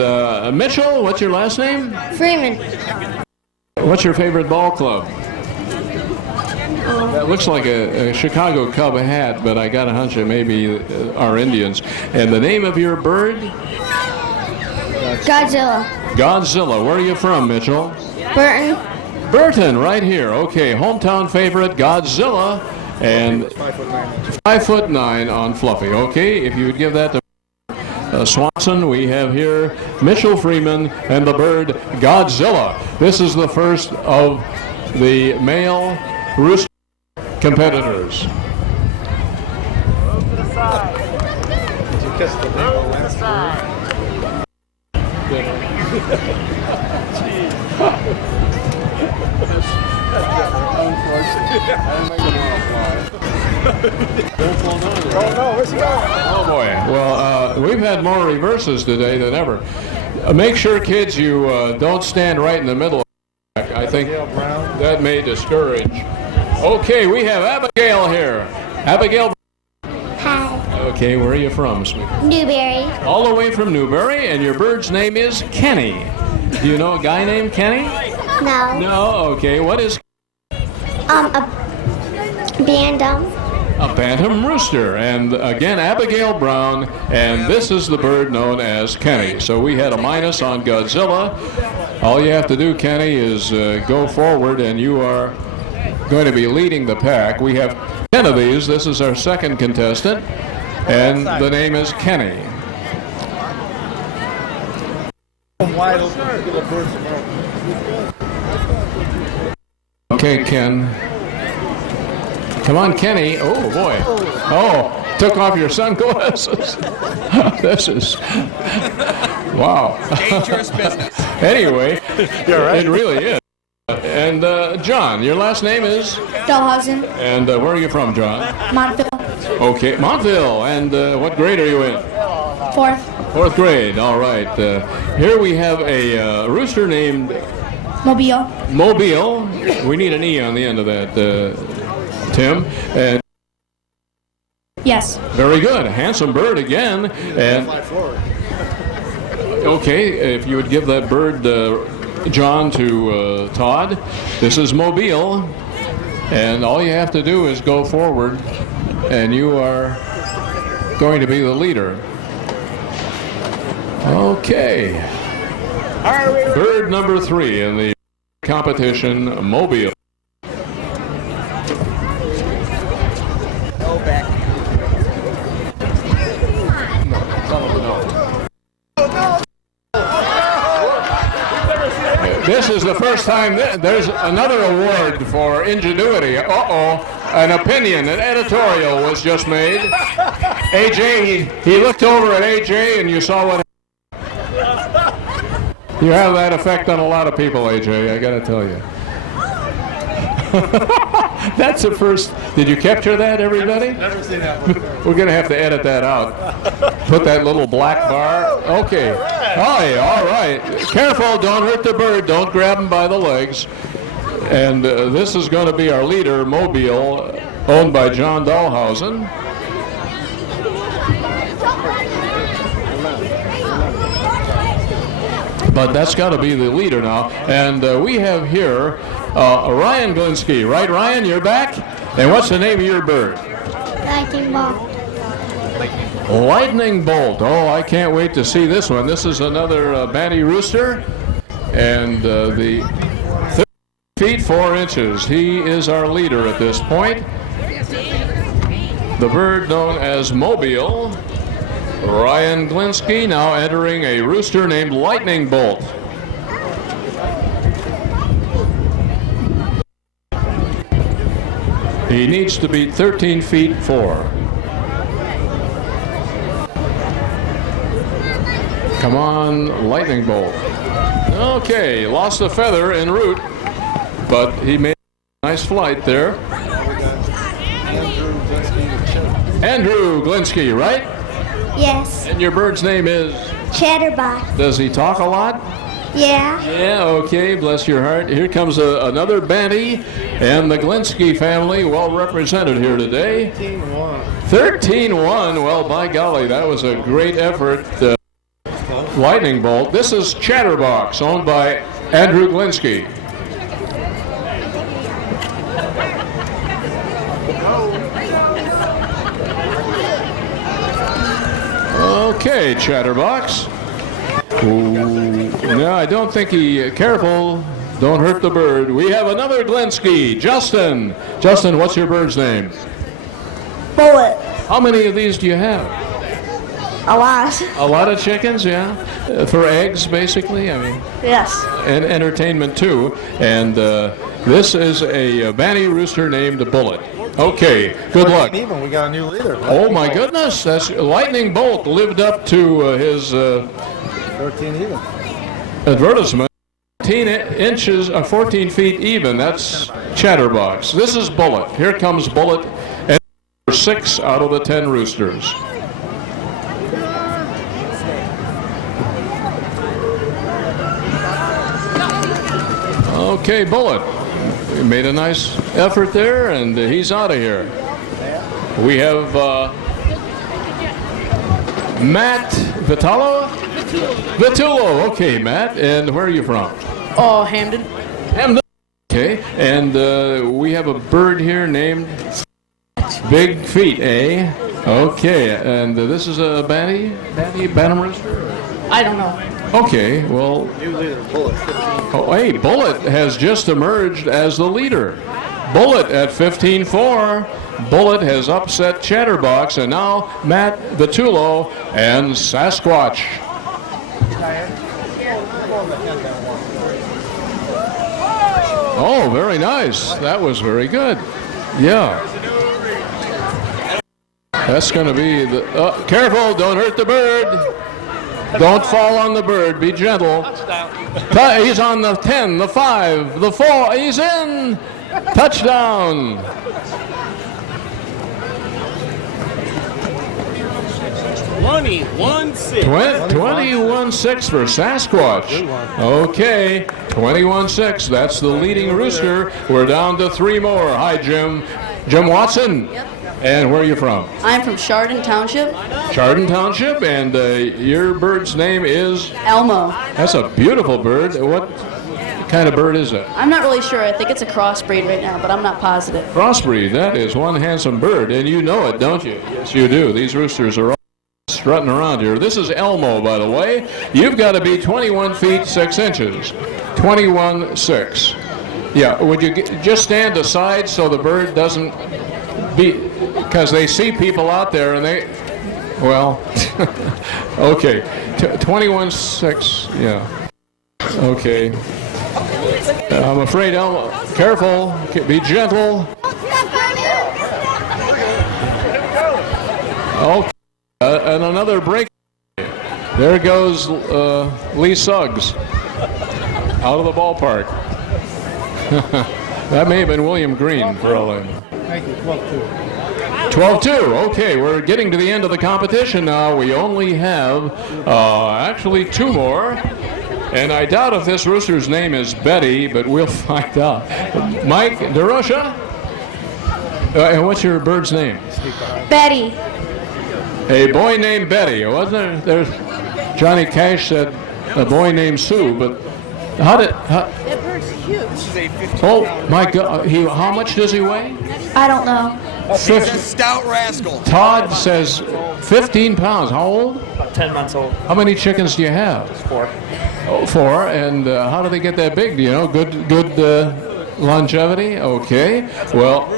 Mitchell, what's your last name? Freeman. What's your favorite ball club? That looks like a Chicago Cub hat, but I got a hunch it may be our Indians. And the name of your bird? Godzilla. Godzilla. Where are you from, Mitchell? Burton. Burton, right here. Okay, hometown favorite, Godzilla, and 5'9" on Fluffy. Okay, if you would give that to Swanson, we have here Mitchell Freeman and the bird Godzilla. This is the first of the male rooster competitors. Did you kiss the devil last Oh no, where's he going? Oh boy. Well, we've had more reverses today than ever. Make sure, kids, you don't stand right in the middle. I think that may discourage. Okay, we have Abigail here. Abigail. Hi. Okay, where are you from, sweetie? Newberry. All the way from Newberry, and your bird's name is Kenny. Do you know a guy named Kenny? No. No? Okay, what is? A bantam. A bantam rooster. And again, Abigail Brown, and this is the bird known as Kenny. So we had a minus on Godzilla. All you have to do, Kenny, is go forward, and you are going to be leading the pack. We have 10 of these. This is our second contestant, and the name is Kenny. Wide open. Okay, Ken. Come on, Kenny. Oh, boy. Oh, took off your sunglasses. This is... Wow. Dangerous business. Anyway, You're right. It really is. And John, your last name is? Dalhausen. And where are you from, John? Montville. Okay, Montville. And what grade are you in? 4th. 4th grade. All right. Here we have a rooster named Mobile. Mobile. We need an E on the end of that, Tim. And Yes. very good. Handsome bird again. And okay, if you would give that bird, John, to Todd. This is Mobile. And all you have to do is go forward, and you are going to be the leader. Okay. Bird number 3 in the competition, Mobile. This is the first time. There's another award for ingenuity. Uh-oh. An opinion, an editorial was just made. AJ, he looked over at AJ and you saw what happened. You have that effect on a lot of people, AJ, I gotta tell you. That's the first. Did you capture that, everybody? Never seen that. We're going to have to edit that out. Put that little black bar. Okay. Oh, yeah, all right. Careful, don't hurt the bird. Don't grab him by the legs. And this is going to be our leader, Mobile, owned by John Dahlhausen. But that's got to be the leader now. And we have here Ryan Glinsky. Right, Ryan? You're back? And what's the name of your bird? Lightning bolt. Lightning Bolt. Oh, I can't wait to see this one. This is another Banty rooster. And the 30 feet 4 inches. He is our leader at this point. The bird known as Mobile. Ryan Glinsky now entering a rooster named Lightning Bolt. He needs to beat 13 feet 4. Come on, Lightning Bolt. Okay, lost a feather en route, but he made a nice flight there. Andrew Glinsky, right? Yes. And your bird's name is? Chatterbox. Does he talk a lot? Yeah. Yeah, okay, bless your heart. Here comes another Banty, and the Glinsky family well represented here today. 13-1. Well, by golly, that was a great effort. Lightning Bolt. This is Chatterbox, owned by Andrew Glinsky. Okay, Chatterbox. Ooh, no, I don't think he... Careful, don't hurt the bird. We have another Glinsky, Justin. Justin, what's your bird's name? Bullet. How many of these do you have? A lot. A lot of chickens, yeah? For eggs, basically, I mean. Yes. And entertainment, too. And this is a Banty rooster named Bullet. Okay, good luck. Even we got a new leader. Oh my goodness, that's Lightning Bolt lived up to his 13 even. advertisement. 14 feet even. That's Chatterbox. This is Bullet. Here comes Bullet, and 6 out of the 10 roosters. Okay, Bullet. He made a nice effort there, and he's out of here. We have Matt Vitalo? Vitullo. Okay, Matt. And where are you from? Oh, Hamden. Hamden. Okay. And we have a bird here named Big Feet, eh? Okay. And this is a Bantam rooster? I don't know. Okay, well... New leader, Bullet. Oh, hey, Bullet has just emerged as the leader. Bullet at 15-4. Bullet has upset Chatterbox, and now Matt Vitullo and Sasquatch. Oh, very nice. That was very good. Yeah. That's going to be the... careful, don't hurt the bird. Don't fall on the bird. Be gentle. He's on the 10, the 5, the 4. He's in. Touchdown. 21-6. 21-6 for Sasquatch. Okay, 21-6. That's the leading rooster. We're down to 3 more. Hi, Jim. Jim Watson. Yep. And where are you from? I'm from Chardon Township. Chardon Township, and your bird's name is? Elmo. That's a beautiful bird. What kind of bird is it? I'm not really sure. I think it's a crossbreed right now, but I'm not positive. Crossbreed. That is one handsome bird, and you know it, don't you? Yes, you do. These roosters are all strutting around here. This is Elmo, by the way. You've got to be 21 feet 6 inches. 21-6. Yeah, would you just stand aside so the bird doesn't be... Because they see people out there and they... Well, okay. 21-6, yeah. Okay. I'm afraid, careful, be gentle. Okay, and another break. There goes Lee Suggs out of the ballpark. That may have been William Green for all I know. Thank you. 12-2. 12-2. Okay, we're getting to the end of the competition now. We only have actually two more. And I doubt if this rooster's name is Betty, but we'll find out. Mike DeRocha? And what's your bird's name? Betty. A boy named Betty. Wasn't there? There's Johnny Cash said a boy named Sue, but That bird's huge. oh my God, how much does he weigh? I don't know. He's a stout rascal. Todd says 15 pounds. How old? About 10 months old. How many chickens do you have? 4. Oh, 4. And how do they get that big? Do you know? Good longevity? Okay. Well,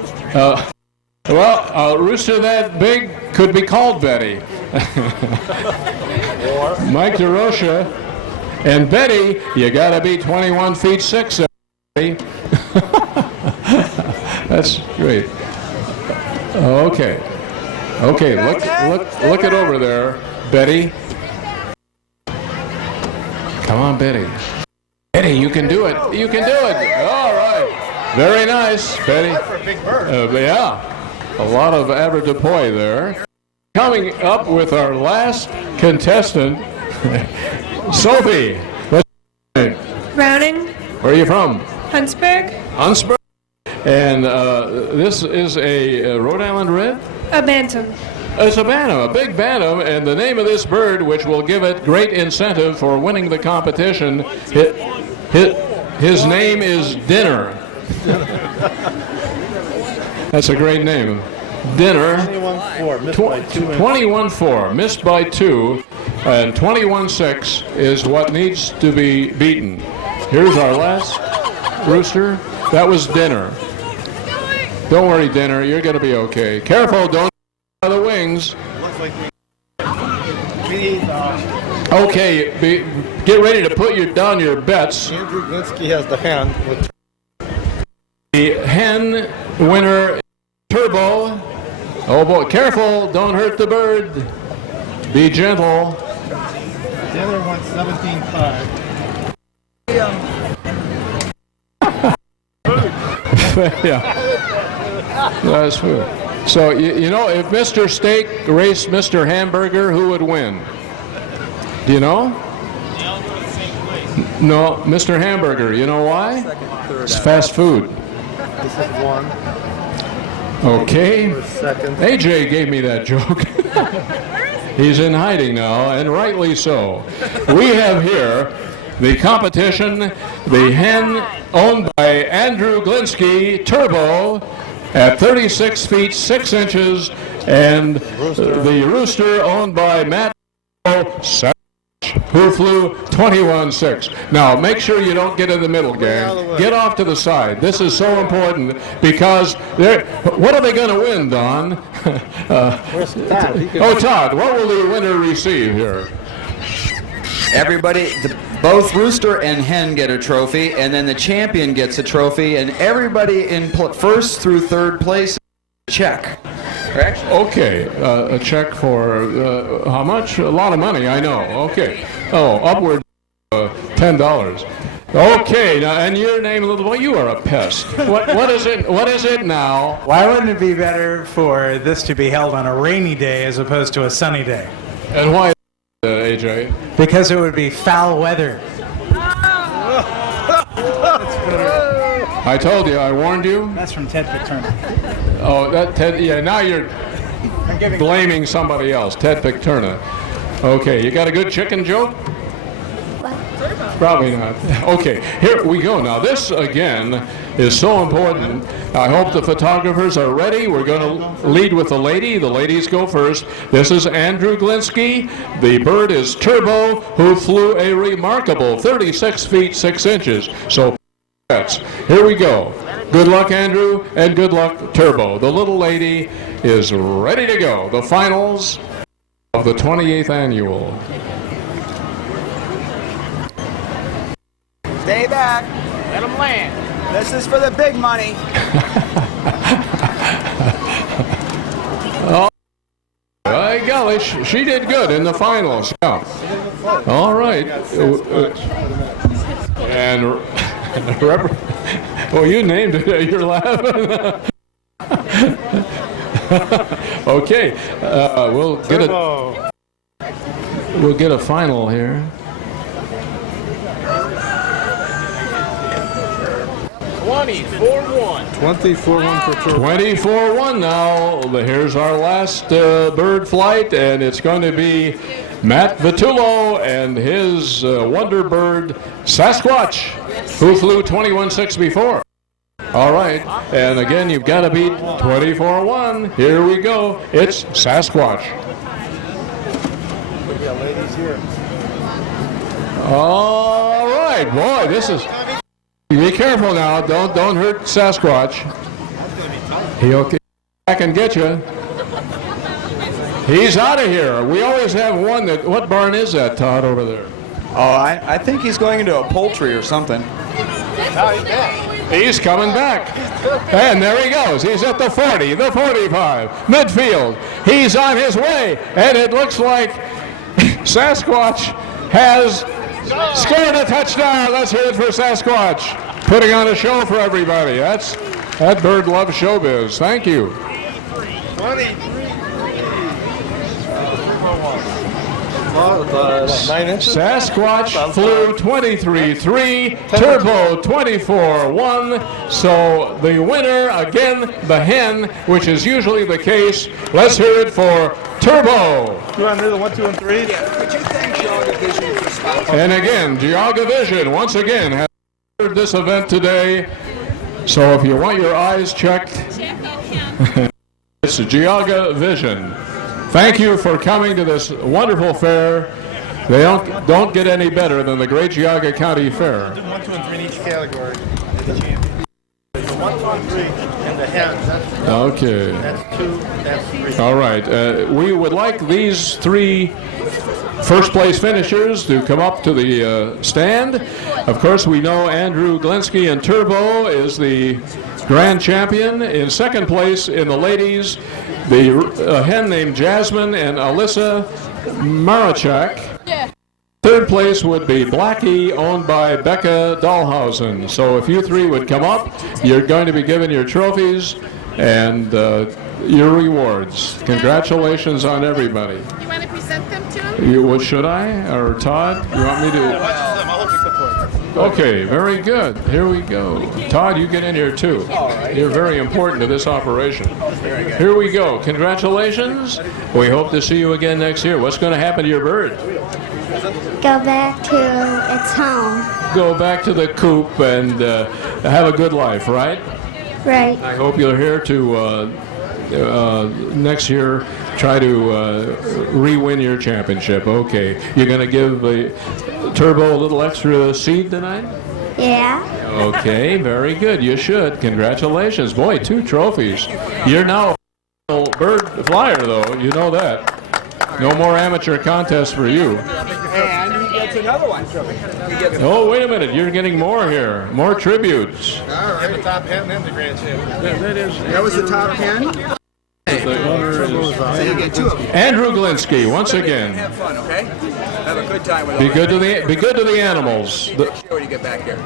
a rooster that big could be called Betty. Mike DeRocha. And Betty, you got to be 21 feet 6. That's great. Okay. Look it over there, Betty. Come on, Betty. Betty, you can do it. You can do it. All right. Very nice, Betty. For a big bird. Yeah. A lot of avoirdupois there. Coming up with our last contestant, Sophie. What's your name? Browning. Where are you from? Huntsburg. Huntsburg. And this is a Rhode Island Red? A bantam. It's a bantam, a big bantam, and the name of this bird, which will give it great incentive for winning the competition, his name is Dinner. That's a great name. Dinner. 21-4, missed by 2. 21-4, missed by 2, and 21-6 is what needs to be beaten. Here's our last rooster. That was Dinner. Don't worry, Dinner. You're going to be okay. Careful, don't out of the wings. Okay, get ready to put down your bets. Andrew Glinsky has the hen. The hen winner, Turbo. Oh boy, careful, don't hurt the bird. Be gentle. The other one's 17-5. Yeah. That's food. So, you know, if Mr. Steak raced Mr. Hamburger, who would win? Do you know? No, Mr. Hamburger. You know why? It's fast food. This is 1. Okay. Second. AJ gave me that joke. He's in hiding now, and rightly so. We have here the competition, the hen owned by Andrew Glinsky, Turbo, at 36 feet 6 inches, and the rooster owned by Matt Savage, who flew 21-6. Now, make sure you don't get in the middle, gang. Get off to the side. This is so important because what are they going to win, Don? Where's Todd? Todd, what will the winner receive here? Everybody, both rooster and hen get a trophy, and then the champion gets a trophy, and everybody in first through third place check. Correct? Okay, a check for how much? A lot of money, I know. Okay. Oh, upward $10. Okay, now, and your name, little boy, you are a pest. What is it? What is it now? Why wouldn't it be better for this to be held on a rainy day as opposed to a sunny day? And why, AJ? Because it would be foul weather. I told you, I warned you. That's from Ted Victorna. Oh, that Ted, yeah, now you're blaming somebody else, Ted Victorna. Okay, you got a good chicken joke? Probably not. Okay, here we go now. This, again, is so important. I hope the photographers are ready. We're going to lead with the lady. The ladies go first. This is Andrew Glinsky. The bird is Turbo, who flew a remarkable 36 feet 6 inches. So, here we go. Good luck, Andrew, and good luck, Turbo. The little lady is ready to go. The finals of the 28th annual. Stay back. Let them land. This is for the big money. Oh, by golly, she did good in the finals. Yeah. All right. And well, you named it. You're laughing. Okay, we'll get a final here. 24-1. 24-1 for Turbo. 24-1 now. Here's our last bird flight, and it's going to be Matt Vitullo and his wonder bird Sasquatch, who flew 21-6 before. All right, and again, you've got to beat 24-1. Here we go. It's Sasquatch. All right, boy, this is. Be careful now. Don't hurt Sasquatch. He'll come back and get you. He's out of here. We always have one that. What barn is that, Todd, over there? Oh, I think he's going into a poultry or something. He's coming back. And there he goes. He's at the 40, the 45, midfield. He's on his way. And it looks like Sasquatch has scored a touchdown. Let's hear it for Sasquatch. Putting on a show for everybody. That bird loves showbiz. Thank you. 9 inches. Sasquatch flew 23-3, Turbo 24-1. So the winner, again, the hen, which is usually the case. Let's hear it for Turbo. You want to do the 1, 2, and 3? Could you thank Geauga Vision for sponsoring? And again, Geauga Vision, once again, has sponsored this event today. So if you want your eyes checked, it's Geauga Vision. Thank you for coming to this wonderful fair. They don't get any better than the great Geauga County Fair. Do 1, 2, and 3 in each category. The 1, 2, and 3 in the hens. Okay. That's 2. That's 3. All right. We would like these 3 first place finishers to come up to the stand. Of course, we know Andrew Glenski and Turbo is the grand champion. In second place in the ladies, the hen named Jasmine and Alyssa Marachak. Third place would be Blackie, owned by Becca Dahlhausen. So if you 3 would come up, you're going to be given your trophies and your rewards. Congratulations on everybody. You want to present them to him? What should I? Or Todd? You want me to? Okay, very good. Here we go. Todd, you get in here too. You're very important to this operation. Here we go. Congratulations. We hope to see you again next year. What's going to happen to your bird? Go back to its home. Go back to the coop and have a good life, right? Right. I hope you're here to next year try to re-win your championship. Okay. You're going to give the Turbo a little extra seed tonight? Yeah. Okay, very good. You should. Congratulations. Boy, 2 trophies. You're now a bird flyer, though. You know that. No more amateur contests for you. And he gets another one. Oh, wait a minute. You're getting more here. More tributes. All right. The top hen and the grand champion. That was the top 10? The owner is So you get 2 of them. Andrew Glenski, once again. Have fun, okay? Have a good time with Be good to the animals. When you get back here.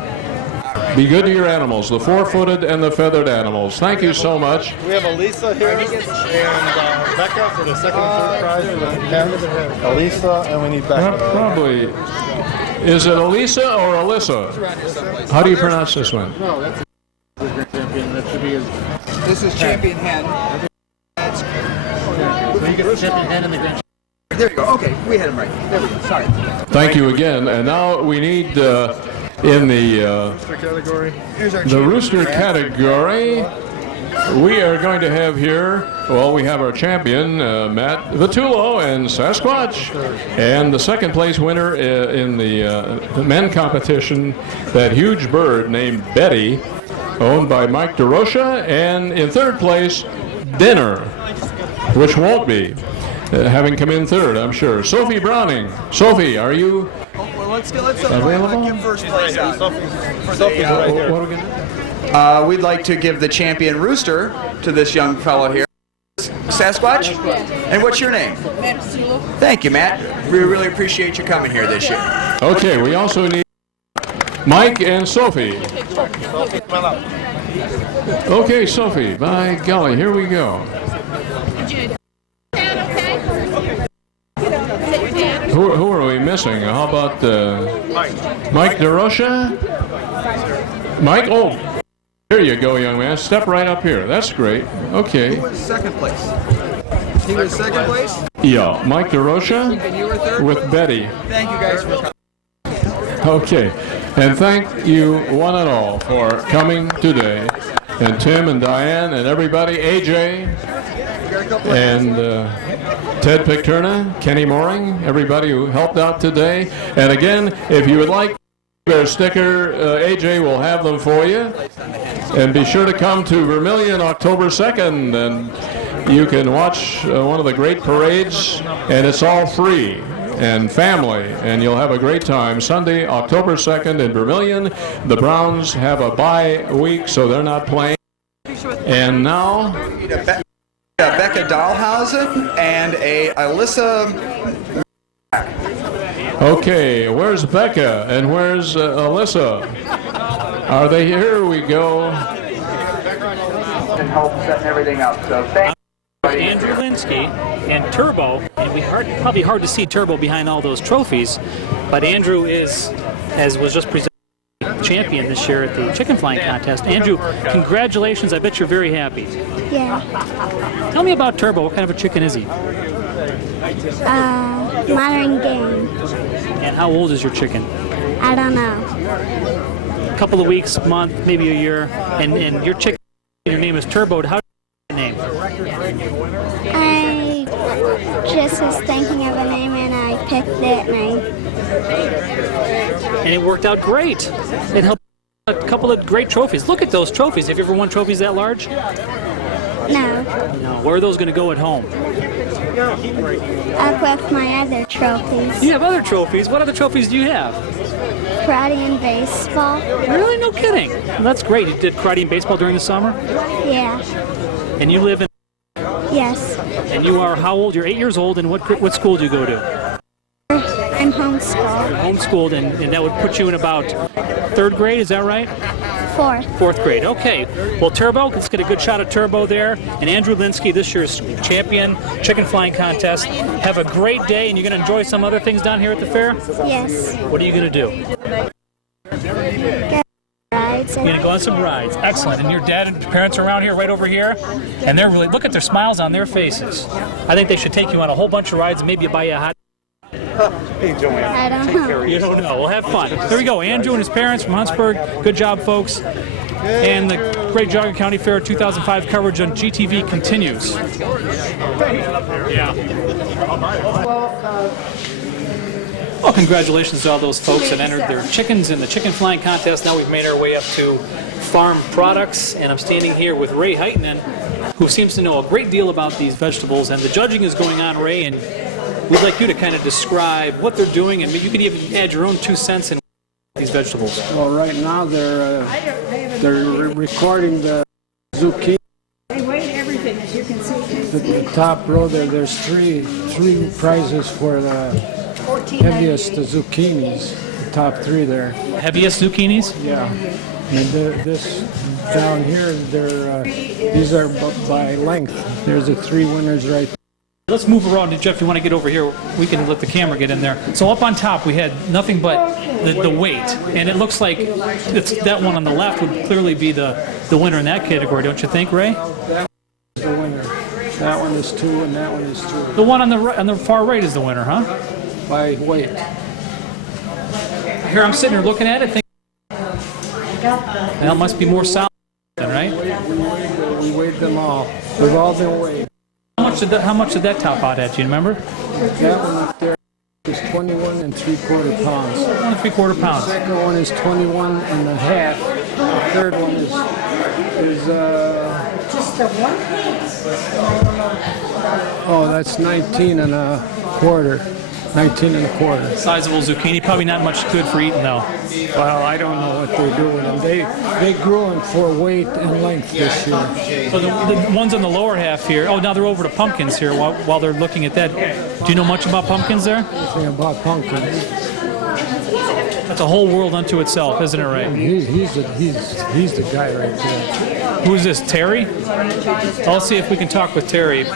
Be good to your animals, the 4-footed and the feathered animals. Thank you so much. We have Elisa here and Becca for the second and third prize for the hens. Elisa, and we need Becca. Probably. Is it Elisa or Alyssa? How do you pronounce this one? No, that's the grand champion. That should be his. This is champion hen. So you get the champion hen and the grand champion. There you go. Okay, we had him right. There we go. Sorry. Thank you again. And now we need in the rooster category, we are going to have here, well, we have our champion, Matt Vitullo and Sasquatch. And the second place winner in the men competition, that huge bird named Betty, owned by Mike DeRocha. And in third place, Dinner, which won't be, having come in third, I'm sure. Sophie Browning. Sophie, are you available? Give first place out. What are we gonna do? We'd like to give the champion rooster to this young fellow here. Sasquatch? And what's your name? Thank you, Matt. We really appreciate you coming here this year. Okay, we also need Mike and Sophie. Okay, Sophie, by golly, here we go. Who are we missing? How about Mike DeRocha? Mike? Oh, here you go, young man. Step right up here. That's great. Okay. Who was second place? He was second place? Yeah, Mike DeRocha And you were third? with Betty. Thank you guys for coming. Okay, and thank you one and all for coming today. And Tim and Diane and everybody, AJ and Ted Picterna, Kenny Mooring, everybody who helped out today. And again, if you would like their sticker, AJ will have them for you. And be sure to come to Vermilion October 2nd, and you can watch one of the great parades, and it's all free and family, and you'll have a great time. Sunday, October 2nd in Vermilion. The Browns have a bye week, so they're not playing. And now, Becca Dahlhausen and a Alyssa. okay, where's Becca and where's Alyssa? Are they here? Here we go. And help setting everything up. So thank Andrew Linsky and Turbo, and probably hard to see Turbo behind all those trophies, but Andrew is, as was just presented, champion this year at the chicken flying contest. Andrew, congratulations. I bet you're very happy. Yeah. Tell me about Turbo. What kind of a chicken is he? Modern game. And how old is your chicken? I don't know. A couple of weeks, a month, maybe a year. And your chicken, your name is Turbo. How did you get the name? I just was thinking of a name and I picked it And it worked out great. It helped a couple of great trophies. Look at those trophies. Have you ever won trophies that large? No. No. Where are those going to go at home? Up with my other trophies. You have other trophies. What other trophies do you have? Karate and baseball. Really? No kidding. Well, that's great. You did karate and baseball during the summer? Yeah. And you live in... Yes. And you are how old? You're 8 years old, and what school do you go to? I'm homeschooled. You're homeschooled, and that would put you in about 3rd grade, is that right? 4th. 4th grade, okay. Well, Turbo, let's get a good shot of Turbo there. And Andrew Linsky, this year's champion, chicken flying contest. Have a great day, and you're going to enjoy some other things down here at the fair? Yes. What are you going to do? Rides. You're going to go on some rides. Excellent. And your dad and parents are around here, right over here? And they're really, look at their smiles on their faces. I think they should take you on a whole bunch of rides and maybe buy you a hot... I don't know. You don't know. Well, have fun. Here we go. Andrew and his parents from Huntsburg. Good job, folks. And the Great Geauga County Fair 2005 coverage on GTV continues. Yeah. Well, congratulations to all those folks that entered their chickens in the chicken flying contest. Now we've made our way up to farm products, and I'm standing here with Ray Heitinen, who seems to know a great deal about these vegetables. And the judging is going on, Ray, and we'd like you to kind of describe what they're doing, and maybe you could even add your own 2 cents in these vegetables. Well, right now they're recording the zucchini. They weigh everything, as you can see. The top row there's three prizes for the heaviest zucchinis. The top 3 there. Heaviest zucchinis? Yeah. And this down here, these are by length. There's the 3 winners right there. Let's move around. Jeff, you want to get over here? We can let the camera get in there. So up on top, we had nothing but the weight. And it looks like that one on the left would clearly be the winner in that category, don't you think, Ray? That one's the winner. That one is 2 and that one is 2. The one on the far right is the winner, huh? By weight. Here I'm sitting here looking at it, thinking, that must be more solid, right? We weighed them all. They've all been weighed. How much did that top out at? Do you remember? That one up there is 21 3/4 pounds. 1 3/4 pounds. The second one is 21 1/2. The third one is Just the one? oh, that's 19 1/4. 19 and a quarter. Sizable zucchini, probably not much good for eating though. Well, I don't know what they're doing. And they grew them for weight and length this year. So the ones on the lower half here, oh, now they're over to pumpkins here while they're looking at that. Do you know much about pumpkins there? Nothing about pumpkins. That's a whole world unto itself, isn't it, right? He's the guy right there. Who's this, Terry? I'll see if we can talk with Terry.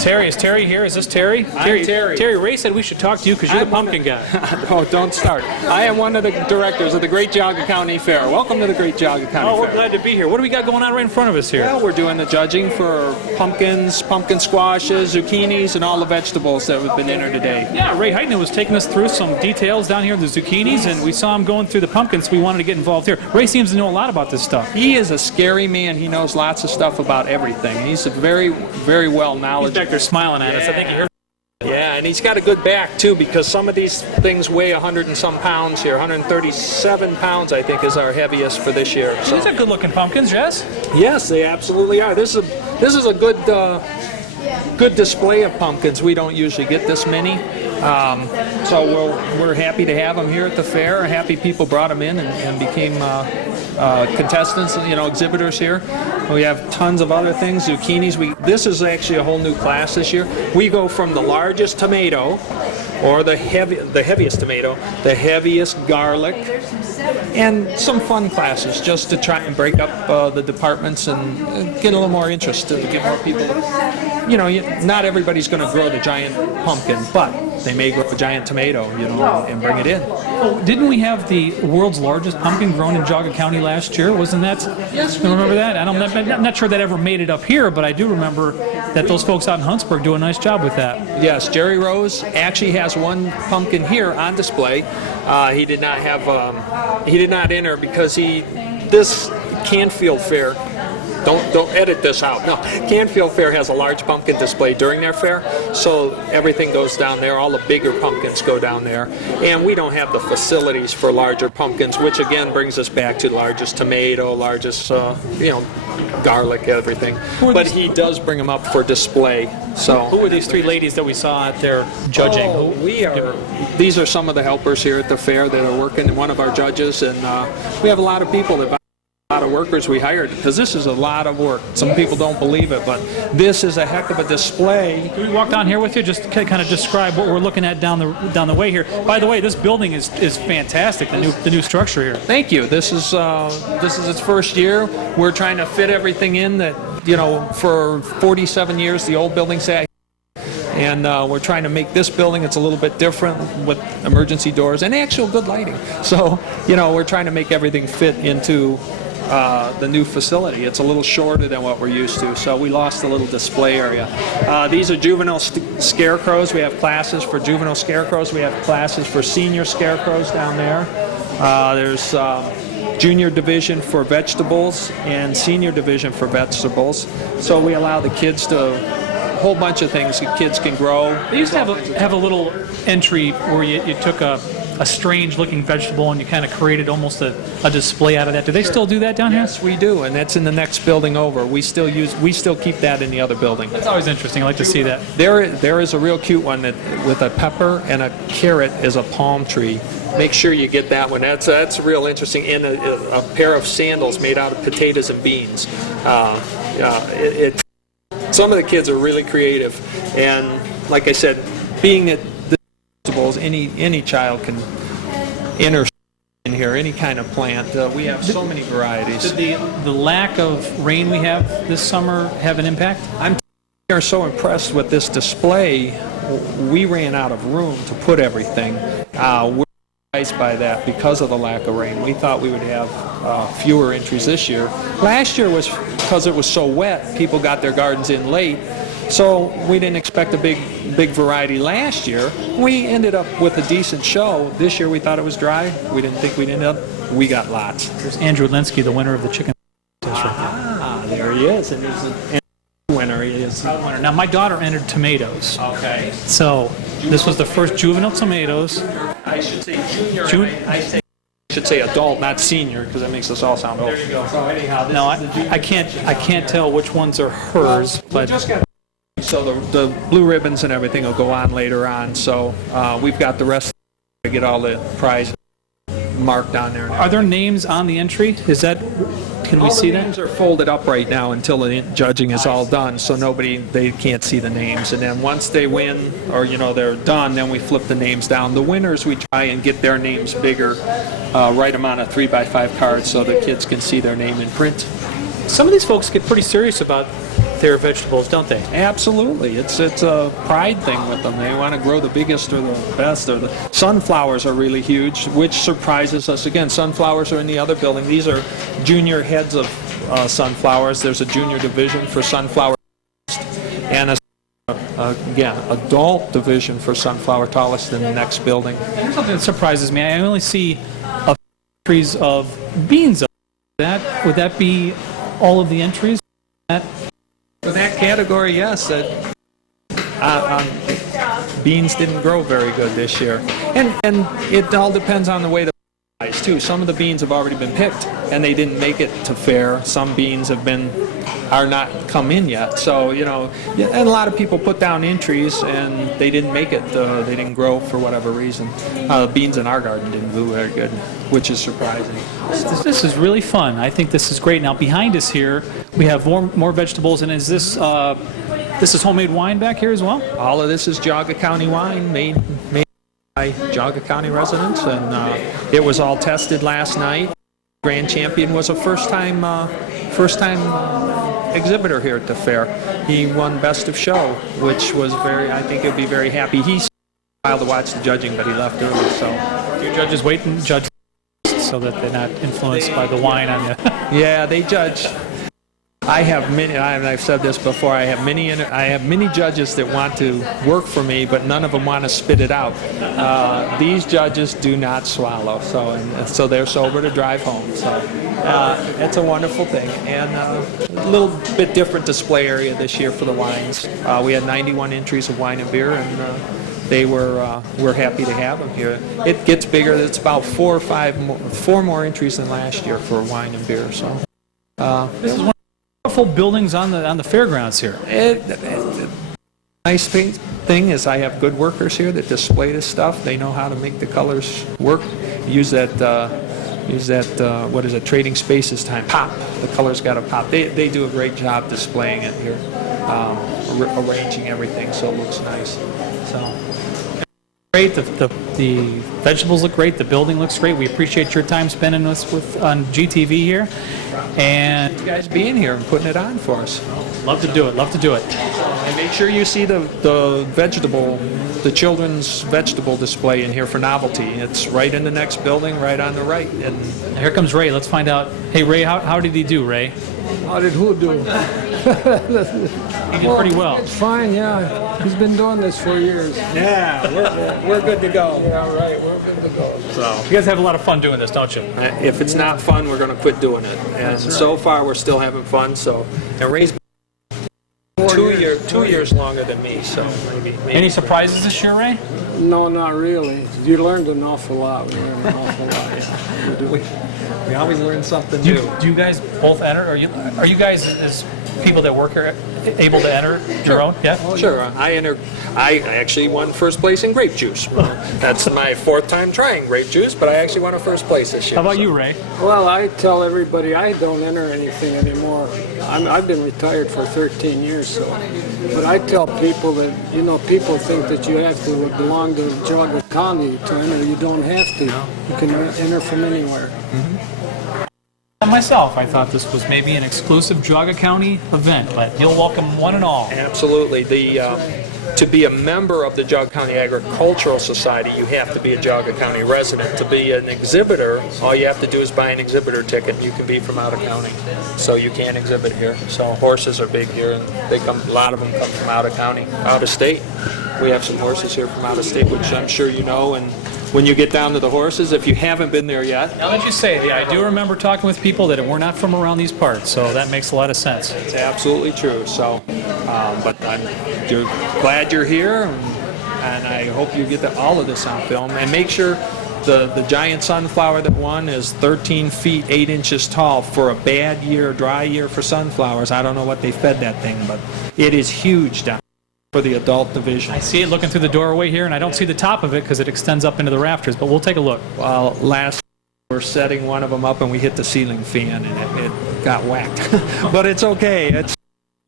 Terry, is Terry here? Is this Terry? I'm Terry. Terry, Ray said we should talk to you because you're the pumpkin guy. Oh, don't start. I am one of the directors of the Great Geauga County Fair. Welcome to the Great Geauga County Oh, Fair. we're glad to be here. What do we got going on right in front of us here? Well, we're doing the judging for pumpkins, pumpkin squashes, zucchinis, and all the vegetables that have been entered today. Yeah, Ray Heitner was taking us through some details down here in the zucchinis, and we saw him going through the pumpkins, so we wanted to get involved here. Ray seems to know a lot about this stuff. He is a scary man. He knows lots of stuff about everything. He's a very, very well knowledgeable. He's back there smiling at us. I think he heard. Yeah, and he's got a good back too, because some of these things weigh 100 and some pounds here. 137 pounds, I think, is our heaviest for this year. So. These are good-looking pumpkins, yes? Yes, they absolutely are. This is a good display of pumpkins. We don't usually get this many, so we're happy to have them here at the fair. Happy people brought them in and became contestants, exhibitors here. We have tons of other things, zucchinis. This is actually a whole new class this year. We go from the largest tomato, or the heaviest tomato, the heaviest garlic, and some fun classes just to try and break up the departments and get a little more interest to get more people. Not everybody's going to grow the giant pumpkin, but they may grow a giant tomato, and bring it in. Oh, didn't we have the world's largest pumpkin grown in Geauga County last year? Wasn't that? Yes. You remember that? I'm not sure that ever made it up here, but I do remember that those folks out in Huntsburg do a nice job with that. Yes, Jerry Rose actually has one pumpkin here on display. He did not enter because this Canfield Fair. Don't edit this out. No, Canfield Fair has a large pumpkin display during their fair, so everything goes down there. All the bigger pumpkins go down there, and we don't have the facilities for larger pumpkins, which again brings us back to largest tomato, largest garlic, everything. But he does bring them up for display. So who are these three ladies that we saw out there judging? These are some of the helpers here at the fair that are working. One of our judges, and we have a lot of people that. A lot of workers we hired, because this is a lot of work. Some people don't believe it, but this is a heck of a display. Can we walk down here with you, just to kind of describe what we're looking at down the way here? By the way, this building is fantastic. The new structure here. Thank you. This is its first year. We're trying to fit everything in that for 47 years the old building sat. And we're trying to make this building, it's a little bit different with emergency doors and actual good lighting. So, we're trying to make everything fit into the new facility. It's a little shorter than what we're used to, so we lost a little display area. These are juvenile scarecrows. We have classes for juvenile scarecrows. We have classes for senior scarecrows down there. There's junior division for vegetables and senior division for vegetables. So we allow the kids to whole bunch of things that kids can grow. They used to have a little entry where you took a strange looking vegetable and you kind of created almost a display out of that. Do they still do that down here? Yes, we do, and that's in the next building over. We still keep that in the other building. That's always interesting. I like to see that. There is a real cute one that with a pepper and a carrot is a palm tree. Make sure you get that one. That's real interesting. And a pair of sandals made out of potatoes and beans. Some of the kids are really creative, and like I said, being that the vegetables, any child can enter in here, any kind of plant. We have so many varieties. Did the lack of rain we have this summer have an impact? We are so impressed with this display. We ran out of room to put everything. We're surprised by that because of the lack of rain. We thought we would have fewer entries this year. Last year was because it was so wet, people got their gardens in late, so we didn't expect a big variety last year. We ended up with a decent show. This year we thought it was dry. We didn't think we'd end up. We got lots. There's Andrew Linsky, the winner of the chicken. There he is, and there's a winner. He is. Now my daughter entered tomatoes. Okay. So this was the first juvenile tomatoes. I should say junior. I should say adult, not senior, because that makes us all sound old. There you go. So anyhow, I can't tell which ones are hers, but So the blue ribbons and everything will go on later on. So we've got the rest to get all the prizes marked on there. Are there names on the entry? Is that, can we see All the that? names are folded up right now until the judging is all done, so they can't see the names. And then once they win, or they're done, then we flip the names down. The winners, we try and get their names bigger, write them on a 3x5 card so the kids can see their name in print. Some of these folks get pretty serious about their vegetables, don't they? Absolutely. It's a pride thing with them. They want to grow the biggest or the best. Or the sunflowers are really huge, which surprises us. Again, sunflowers are in the other building. These are junior heads of sunflowers. There's a junior division for sunflower and again, adult division for sunflower tallest in the next building. Here's something that surprises me. I only see entries of beans. Would that be all of the entries? For that category, yes. Beans didn't grow very good this year. And it all depends on the way the guys too. Some of the beans have already been picked and they didn't make it to fair. Some beans are not come in yet. So, and a lot of people put down entries and they didn't make it. They didn't grow for whatever reason. Beans in our garden didn't do very good, which is surprising. This is really fun. I think this is great. Now behind us here, we have more vegetables, and is this is homemade wine back here as well? All of this is Geauga County wine made by Geauga County residents, and it was all tested last night. Grand champion was a first-time exhibitor here at the fair. He won Best of Show, which was I think he'd be very happy. He's while to watch the judging, but he left early. So your judges wait and judge so that they're not influenced by the wine on you. Yeah, they judge. I have many, and I've said this before, I have many judges that want to work for me, but none of them want to spit it out. These judges do not swallow, so they're sober to drive home. So it's a wonderful thing, and a little bit different display area this year for the wines. We had 91 entries of wine and beer, and we're happy to have them here. It gets bigger. It's about 4 more entries than last year for wine and beer. So this is one of the wonderful buildings on the fairgrounds here. Nice thing is I have good workers here that display this stuff. They know how to make the colors work. Use that what is it? Trading Spaces time. Pop. The colors got to pop. They do a great job displaying it here, arranging everything so it looks nice. So. Great. The vegetables look great. The building looks great. We appreciate your time spending with on GTV here, and you guys being here and putting it on for us. Love to do it. Love to do it. And make sure you see the children's vegetable display in here for novelty. It's right in the next building, right on the right. And here comes Ray. Let's find out. Hey, Ray, how did he do, Ray? How did who do? He did pretty well. It's fine, yeah. He's been doing this for years. Yeah, we're good to go. Yeah, right, we're good to go. So you guys have a lot of fun doing this, don't you? If it's not fun, we're going to quit doing it. And so far, we're still having fun. So, and Ray's 2 years longer than me. So maybe. Any surprises this year, Ray? No, not really. You learned an awful lot. We learned an awful lot. Yeah. We always learn something new. Do you guys both enter? Are you guys as people that work here able to enter your own? Yeah. Sure. I actually won first place in grape juice. That's my 4th time trying grape juice, but I actually won a first place this year. How about you, Ray? Well, I tell everybody I don't enter anything anymore. I've been retired for 13 years, so. But I tell people that, people think that you have to belong to Geauga County to enter. You don't have to. You can enter from anywhere. Myself, I thought this was maybe an exclusive Geauga County event, but you'll welcome one and all. Absolutely. To be a member of the Geauga County Agricultural Society, you have to be a Geauga County resident. To be an exhibitor, all you have to do is buy an exhibitor ticket. You can be from out of county, so you can exhibit here. So horses are big here, and a lot of them come from out of county, out of state. We have some horses here from out of state, which I'm sure you know. And when you get down to the horses, if you haven't been there yet. Now that you say it, yeah, I do remember talking with people that were not from around these parts, so that makes a lot of sense. It's absolutely true. So, but you're glad you're here, and I hope you get all of this on film. And make sure the giant sunflower that won is 13 feet 8 inches tall for a bad year, dry year for sunflowers. I don't know what they fed that thing, but it is huge down. for the adult division. I see it looking through the doorway here, and I don't see the top of it because it extends up into the rafters, but we'll take a look. Well, last we're setting one of them up and we hit the ceiling fan and it got whacked. But it's okay. It's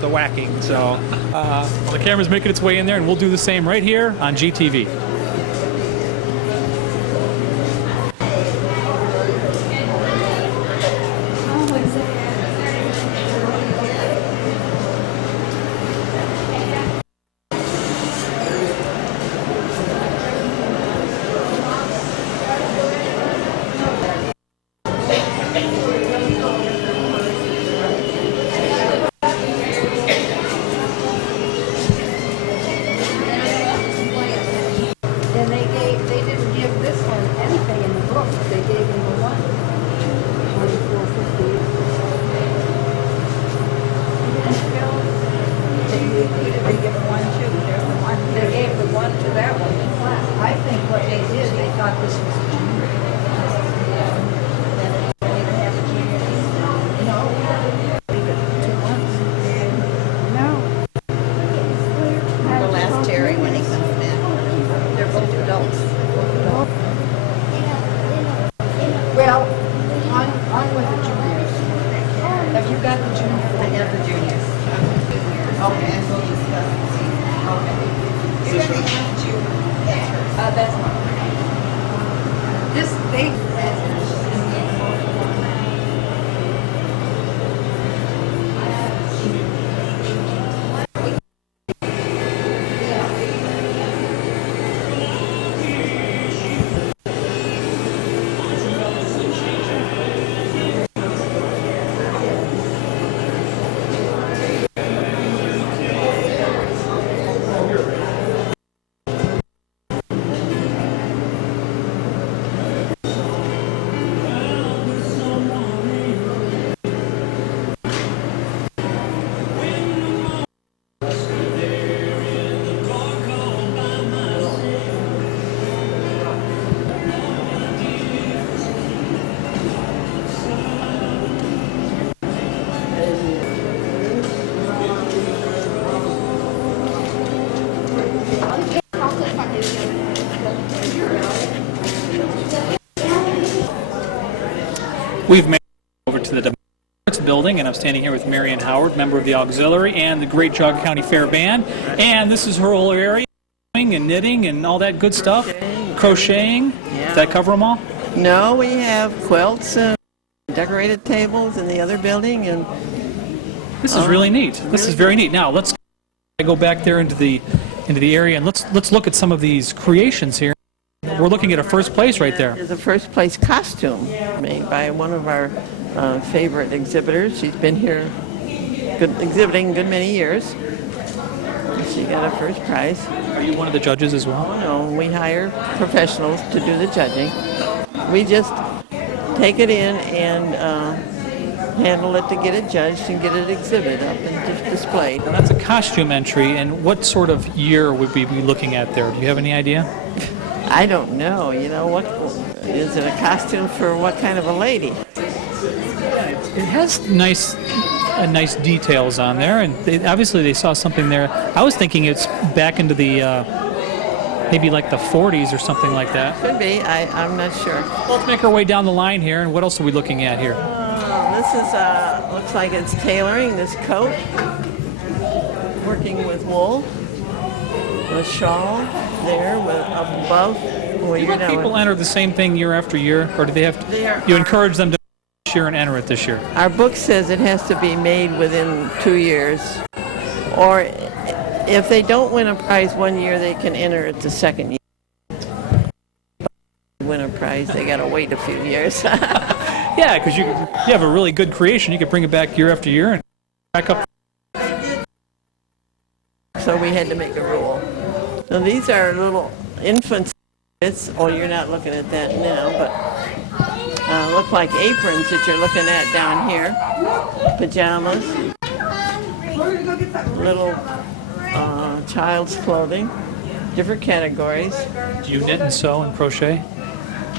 the whacking. So well, the camera's making its way in there, and we'll do the same right here on GTV. And they didn't give this one anything in the book. They gave him the one. 2450. They give him one too. There's the one. They gave the one to that one. I think what they did, they thought this was a junior. They didn't have a junior. No. Leave it 2 months. No. We'll ask Terry when he comes in. They're both adults. Well, I'm with the juniors. Have you got the juniors? I have the juniors. Okay, and we'll discuss and see. Okay. Is this you? That's mine. This, they... We've made it over to the Democrats building, and I'm standing here with Marion Howard, member of the auxiliary and the Great Geauga County Fair Band. And this is her whole area, and knitting and all that good stuff. Crocheting. Yeah. Does that cover them all? No, we have quilts and decorated tables in the other building, and This is really neat. This is very neat. Now let's go back there into the area, and let's look at some of these creations here. We're looking at a first place right there. There's a first place costume made by one of our favorite exhibitors. She's been here exhibiting a good many years. She got a first prize. Are you one of the judges as well? No, we hire professionals to do the judging. We just take it in and handle it to get it judged and get it exhibited up and displayed. Now, that's a costume entry, and what sort of year would we be looking at there? Do you have any idea? I don't know. You know, what is it, a costume for what kind of a lady? It has nice details on there, and obviously they saw something there. I was thinking it's back into the maybe like the 40s or something like that. Could be. I'm not sure. Let's make our way down the line here, and what else are we looking at here? This is looks like it's tailoring this coat, working with wool. A shawl there with up above. Well, Do people enter the same thing year after year, or do they have to, you encourage them to this year and enter it this year? Our book says it has to be made within 2 years, or if they don't win a prize 1 year, they can enter it the second year. Win a prize, they got to wait a few years. Yeah, because you have a really good creation, you could bring it back year after year and back up. So we had to make a rule. Now these are little infant outfits. Oh, you're not looking at that now, but look like aprons that you're looking at down here. Pajamas, little child's clothing, different categories. Do you knit and sew and crochet?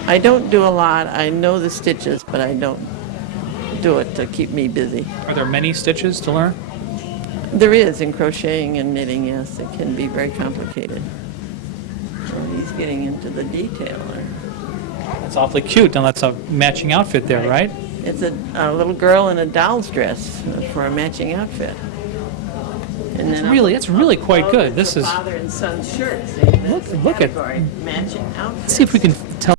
I don't do a lot. I know the stitches, but I don't do it to keep me busy. Are there many stitches to learn? There is in crocheting and knitting, yes. It can be very complicated. So he's getting into the detail there. That's awfully cute. Now that's a matching outfit there, right? It's a little girl in a doll's dress for a matching outfit. And then It's really quite good. This is father and son shirts. look at. Matching outfits. Let's see if we can tell.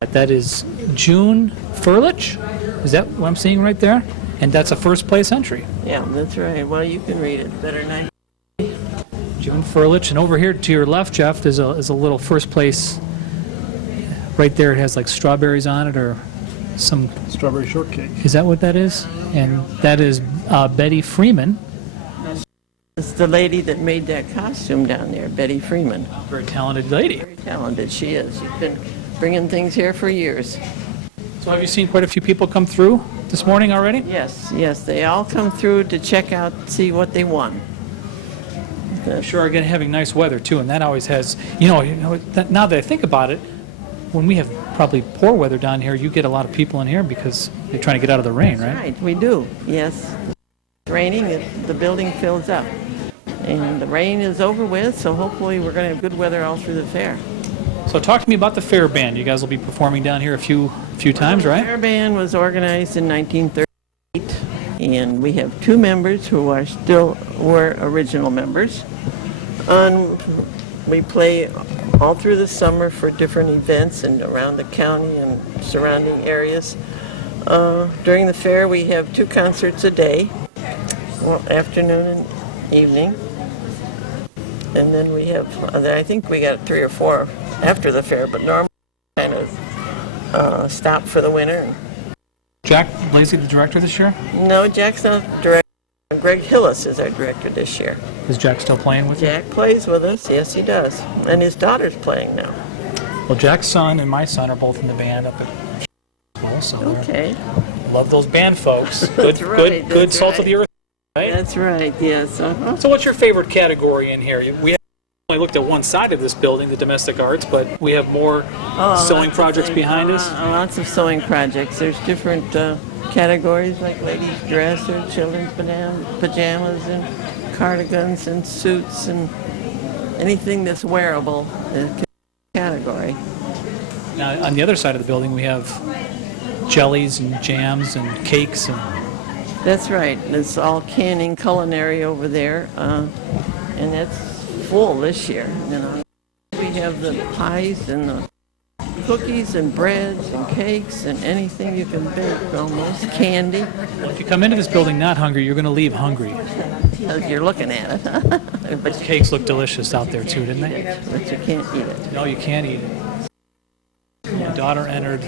That is June Furlich. Is that what I'm seeing right there? And that's a first place entry. Yeah, that's right. Well, you can read it better than I do. June Furlich, and over here to your left, Jeff, is a little first place. Right there, it has like strawberries on it, or some strawberry shortcake. Is that what that is? And that is Betty Freeman. It's the lady that made that costume down there, Betty Freeman. Very talented lady. Very talented, she is. She's been bringing things here for years. So have you seen quite a few people come through this morning already? Yes, yes, they all come through to check out, see what they won. I'm sure again having nice weather too, and that always has, now that I think about it, when we have probably poor weather down here, you get a lot of people in here because they're trying to get out of the rain, right? Right, we do, yes. It's raining, the building fills up. And the rain is over with, so hopefully we're going to have good weather all through the fair. So talk to me about the fair band. You guys will be performing down here a few times, right? The fair band was organized in 1938, and we have 2 members who were original members. We play all through the summer for different events and around the county and surrounding areas. During the fair, we have 2 concerts a day, afternoon and evening. And then we have, I think we got 3 or 4 after the fair, but normally kind of stop for the winter. Jack Blasey, the director this year? No, Jack's not director. Greg Hillis is our director this year. Is Jack still playing with you? Jack plays with us, yes he does. And his daughter's playing now. Well, Jack's son and my son are both in the band up at well, so okay. Love those band folks. Good, That's right, good that's salt right. of the earth. Right? That's right, yes. Uh-huh. So what's your favorite category in here? We only looked at one side of this building, the domestic arts, but we have more sewing projects behind us. Lots of sewing projects. There's different categories like ladies' dress or children's pajamas and cardigans and suits and anything that's wearable is a category. Now, on the other side of the building, we have jellies and jams and cakes. That's right. It's all canning culinary over there, and that's full this year. We have the pies and the cookies and breads and cakes and anything you can bake, almost candy. Well, if you come into this building not hungry, you're going to leave hungry. You're looking at it, huh? But cakes look delicious out there too, didn't they? But you can't eat it. No, you can't eat it. My daughter entered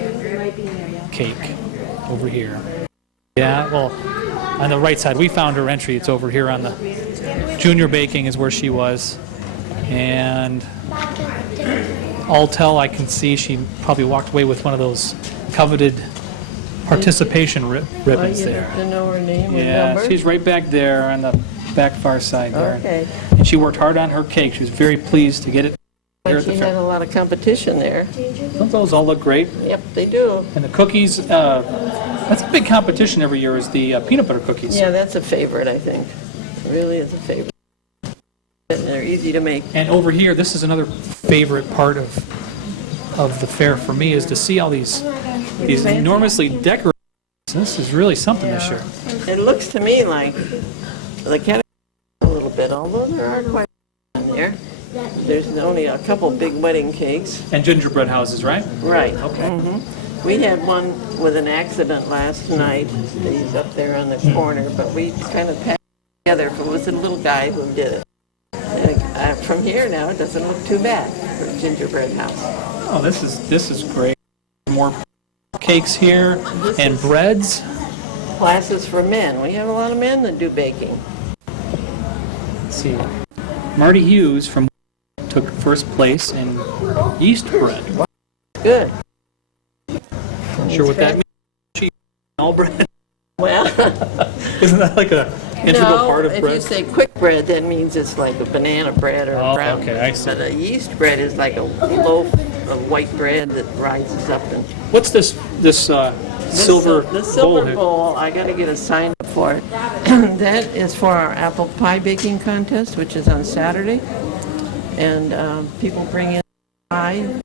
cake over here. Yeah, well, on the right side, we found her entry. It's over here on the junior baking is where she was. And all tell I can see she probably walked away with one of those coveted participation ribbons there. Have to know her name and Yeah, number? she's right back there on the back far side there. Okay. And she worked hard on her cake. She was very pleased to get it here at She the had fair. a lot of competition there. Don't those all look great? Yep, they do. And the cookies, that's a big competition every year, is the peanut butter cookies. Yeah, that's a favorite, I think. It really is a favorite. And they're easy to make. And over here, this is another favorite part of the fair for me, is to see all these enormously decorated. This is really something this year. It looks to me like the category a little bit, although there are quite a few in there. There's only a couple big wedding cakes. And gingerbread houses, right? Right. Okay. Mm-hmm. We had one with an accident last night. He's up there on the corner, but we kind of packed it together. If it was a little guy who did it. And, from here now, it doesn't look too bad for a gingerbread house. Oh, this is great. More cakes here and breads. Classes for men. We have a lot of men that do baking. Let's see. Marty Hughes from took first place in yeast bread. Good. Not sure what that means. She all bread. Well, isn't that like a integral part of if bread? you say quick bread, that means it's like a banana bread or a brown okay, bread. I see. But a yeast bread is like a loaf of white bread that rises up and. What's this silver The silver bowl? bowl, I got to get a sign up for it. That is for our apple pie baking contest, which is on Saturday. And people bring in pie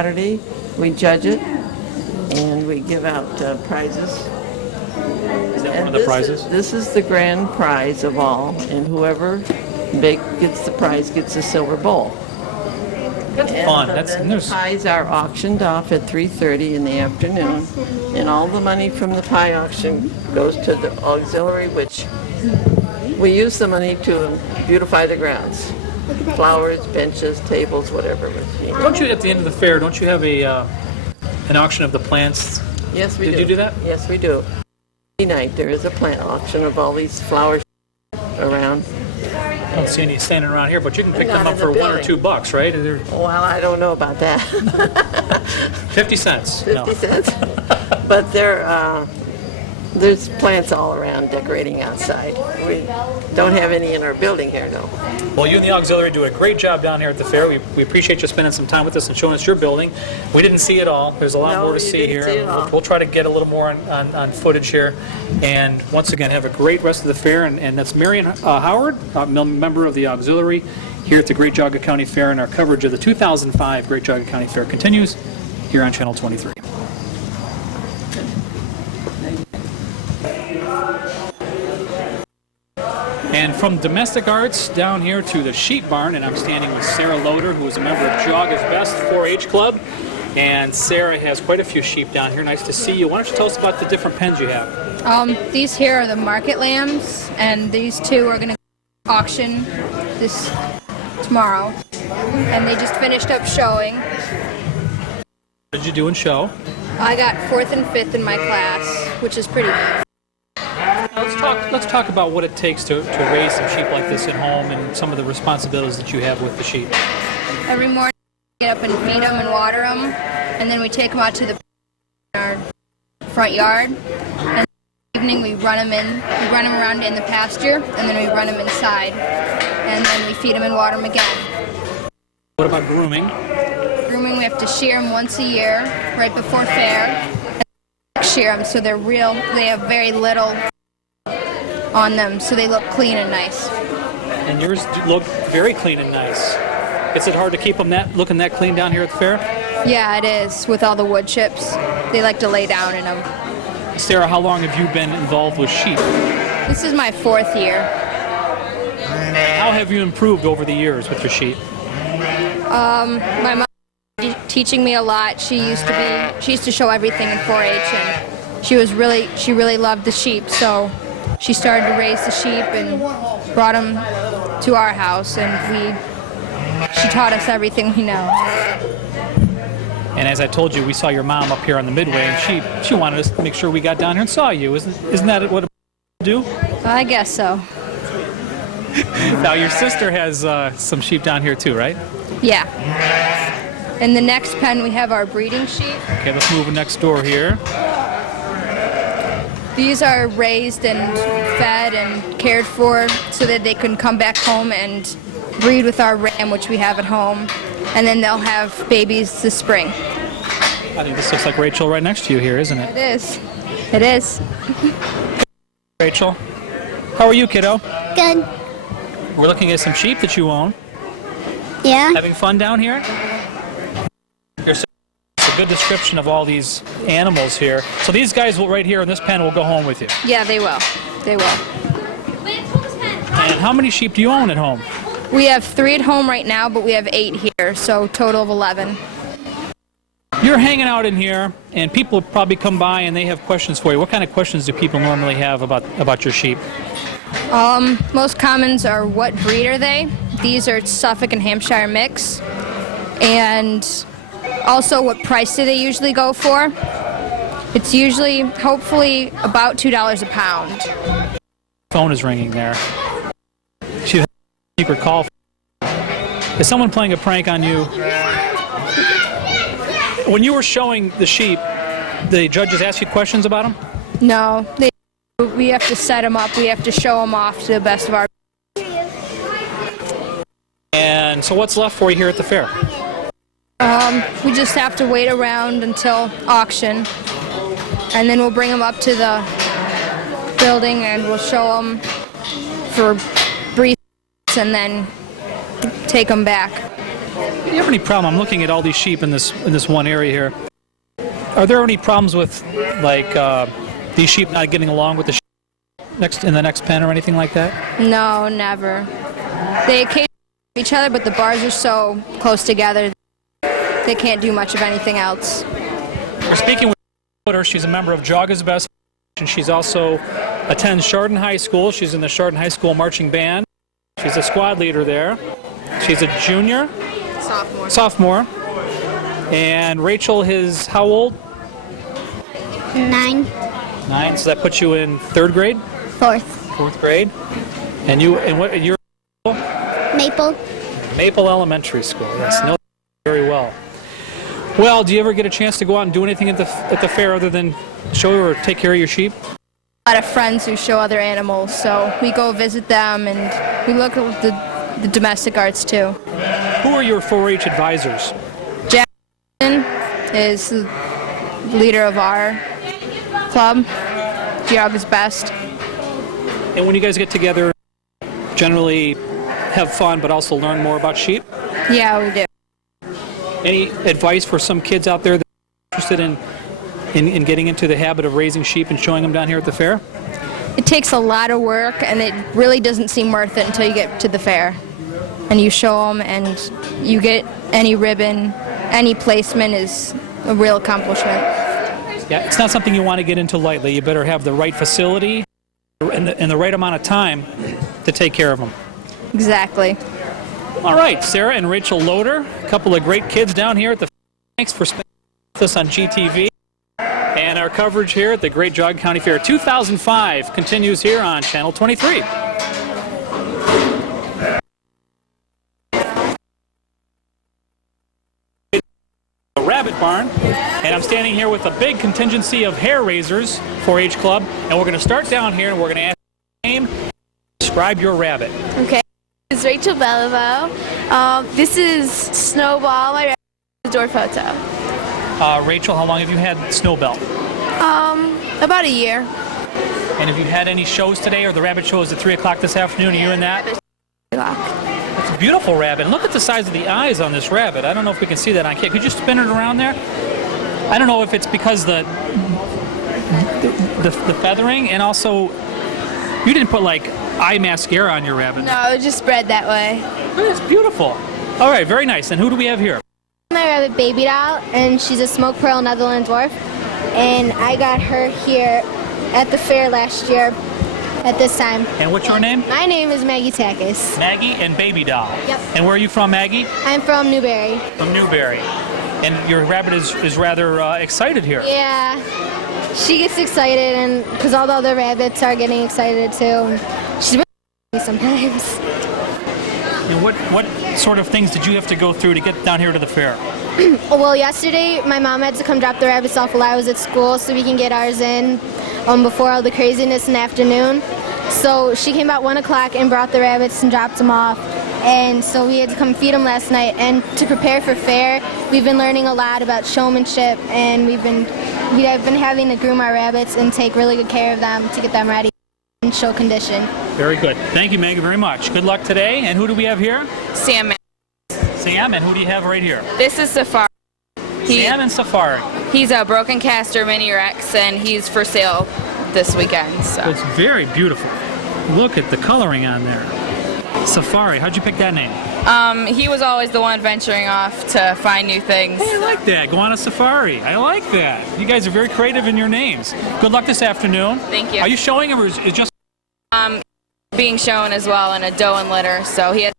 Saturday. We judge it, and we give out prizes. Is that one of the prizes? This is the grand prize of all, and whoever gets the prize gets a silver bowl. That's fun. That's, then the pies are auctioned off at 3:30 in the afternoon, and all the money from the pie auction goes to the auxiliary, which we use the money to beautify the grounds. Flowers, benches, tables, whatever. Don't you, at the end of the fair, don't you have an auction of the plants? Yes, we do. Did you do that? Yes, we do. Every night there is a plant auction of all these flowers around. I don't see any standing around here, but you can pick them up for $1 or $2, right? Well, I don't know about that. 50 cents. 50 cents. But there's plants all around decorating outside. We don't have any in our building here, no. Well, you and the auxiliary do a great job down here at the fair. We appreciate you spending some time with us and showing us your building. We didn't see it all. There's a lot more to see here. We'll try to get a little more on footage here. And once again, have a great rest of the fair. And that's Marion Howard, a member of the auxiliary here at the Great Geauga County Fair. And our coverage of the 2005 Great Geauga County Fair continues here on Channel 23. And from domestic arts down here to the sheep barn, and I'm standing with Sarah Loader, who is a member of Geauga's Best 4-H Club. And Sarah has quite a few sheep down here. Nice to see you. Why don't you tell us about the different pens you have? These here are the market lambs, and these two are going to auction this tomorrow. And they just finished up showing. What did you do in show? I got 4th and 5th in my class, which is pretty good. Let's talk about what it takes to raise some sheep like this at home and some of the responsibilities that you have with the sheep. Every morning we get up and feed them and water them, and then we take them out to our front yard. And in the evening we run them around in the pasture, and then we run them inside. And then we feed them and water them again. What about grooming? Grooming, we have to shear them once a year, right before fair. And shear them so they have very little on them, so they look clean and nice. And yours look very clean and nice. Is it hard to keep them looking that clean down here at the fair? Yeah, it is, with all the wood chips. They like to lay down in them. Sarah, how long have you been involved with sheep? This is my 4th year. How have you improved over the years with your sheep? My mom is teaching me a lot. She used to show everything in 4-H, and she really loved the sheep, so she started to raise the sheep and brought them to our house, and she taught us everything we know. And as I told you, we saw your mom up here on the Midway, and she wanted us to make sure we got down here and saw you. Isn't that what a do? I guess so. Now, your sister has some sheep down here too, right? Yeah. In the next pen, we have our breeding sheep. Okay, let's move next door here. These are raised and fed and cared for so that they can come back home and breed with our ram, which we have at home, and then they'll have babies this spring. I think this looks like Rachel right next to you here, isn't it? It is. It is. Rachel, how are you, kiddo? Good. We're looking at some sheep that you own. Yeah. Having fun down here? It's a good description of all these animals here. So these guys right here in this pen will go home with you. Yeah, they will. They will. And how many sheep do you own at home? We have 3 at home right now, but we have 8 here, so total of 11. You're hanging out in here, and people probably come by and they have questions for you. What kind of questions do people normally have about your sheep? Most commons are, what breed are they? These are Suffolk and Hampshire mix. And also, what price do they usually go for? It's usually, hopefully, about $2 a pound. Phone is ringing there. She has a secret call. Is someone playing a prank on you? When you were showing the sheep, the judges ask you questions about them? No, we have to set them up. We have to show them off to the best of our. And so what's left for you here at the fair? We just have to wait around until auction, and then we'll bring them up to the building, and we'll show them for brief and then take them back. Do you have any problem? I'm looking at all these sheep in this one area here. Are there any problems with like these sheep not getting along with the sheep in the next pen or anything like that? No, never. They occasionally each other, but the bars are so close together they can't do much of anything else. We're speaking with her. She's a member of Jogga's Best, and she's also attends Chardon High School. She's in the Chardon High School marching band. She's a squad leader there. She's a junior. Sophomore. And Rachel is how old? 9. 9. So that puts you in 3rd grade? 4th. 4th grade. And you, and what year? Maple. Maple Elementary School. Yes, know very well. Well, do you ever get a chance to go out and do anything at the fair other than show or take care of your sheep? A lot of friends who show other animals, so we go visit them and we look at the domestic arts too. Who are your 4-H advisors? Jackson is the leader of our club, Jogga's Best. And when you guys get together, generally have fun but also learn more about sheep? Yeah, we do. Any advice for some kids out there that are interested in getting into the habit of raising sheep and showing them down here at the fair? It takes a lot of work, and it really doesn't seem worth it until you get to the fair. And you show them, and you get any ribbon, any placement is a real accomplishment. Yeah, it's not something you want to get into lightly. You better have the right facility and the right amount of time to take care of them. Exactly. All right, Sarah and Rachel Loader, a couple of great kids down here at the fair. Thanks for spending with us on GTV. And our coverage here at the Great Jogga County Fair 2005 continues here on Channel 23. A rabbit barn, and I'm standing here with a big contingency of hair raisers, 4-H Club, and we're going to start down here and we're going to ask your name, describe your rabbit. Okay, this is Rachel Beliveau. This is Snowball, my rabbit, door photo. Rachel, how long have you had Snowbell? About a year. And have you had any shows today, or the rabbit show is at 3 o'clock this afternoon? Are you in that? 3 o'clock. It's a beautiful rabbit. And look at the size of the eyes on this rabbit. I don't know if we can see that on camera. Could you spin it around there? I don't know if it's because the feathering, and also you didn't put like eye mascara on your rabbit. No, it was just spread that way. It's beautiful. All right, very nice. And who do we have here? My rabbit Baby Doll, and she's a smoke pearl Netherland dwarf, and I got her here at the fair last year at this time. And what's your name? My name is Maggie Takis. Maggie and Baby Doll. Yep. And where are you from, Maggie? I'm from Newberry. From Newberry. And your rabbit is rather excited here. Yeah, she gets excited, and because all the other rabbits are getting excited too. And she's really sometimes. And what sort of things did you have to go through to get down here to the fair? Well, yesterday my mom had to come drop the rabbits off while I was at school so we can get ours in before all the craziness in the afternoon. So she came about 1 o'clock and brought the rabbits and dropped them off. And so we had to come feed them last night. And to prepare for fair, we've been learning a lot about showmanship, and I've been having to groom our rabbits and take really good care of them to get them ready in show condition. Very good. Thank you, Maggie, very much. Good luck today. And who do we have here? Sam. Sam, and who do you have right here? This is Safari. Sam and Safari. He's a broken caster mini Rex, and he's for sale this weekend. So. It's very beautiful. Look at the coloring on there. Safari, how'd you pick that name? He was always the one venturing off to find new things. Hey, I like that. Go on a safari. I like that. You guys are very creative in your names. Good luck this afternoon. Thank you. Are you showing him, or is it just... Being shown as well in a doe and litter, so he has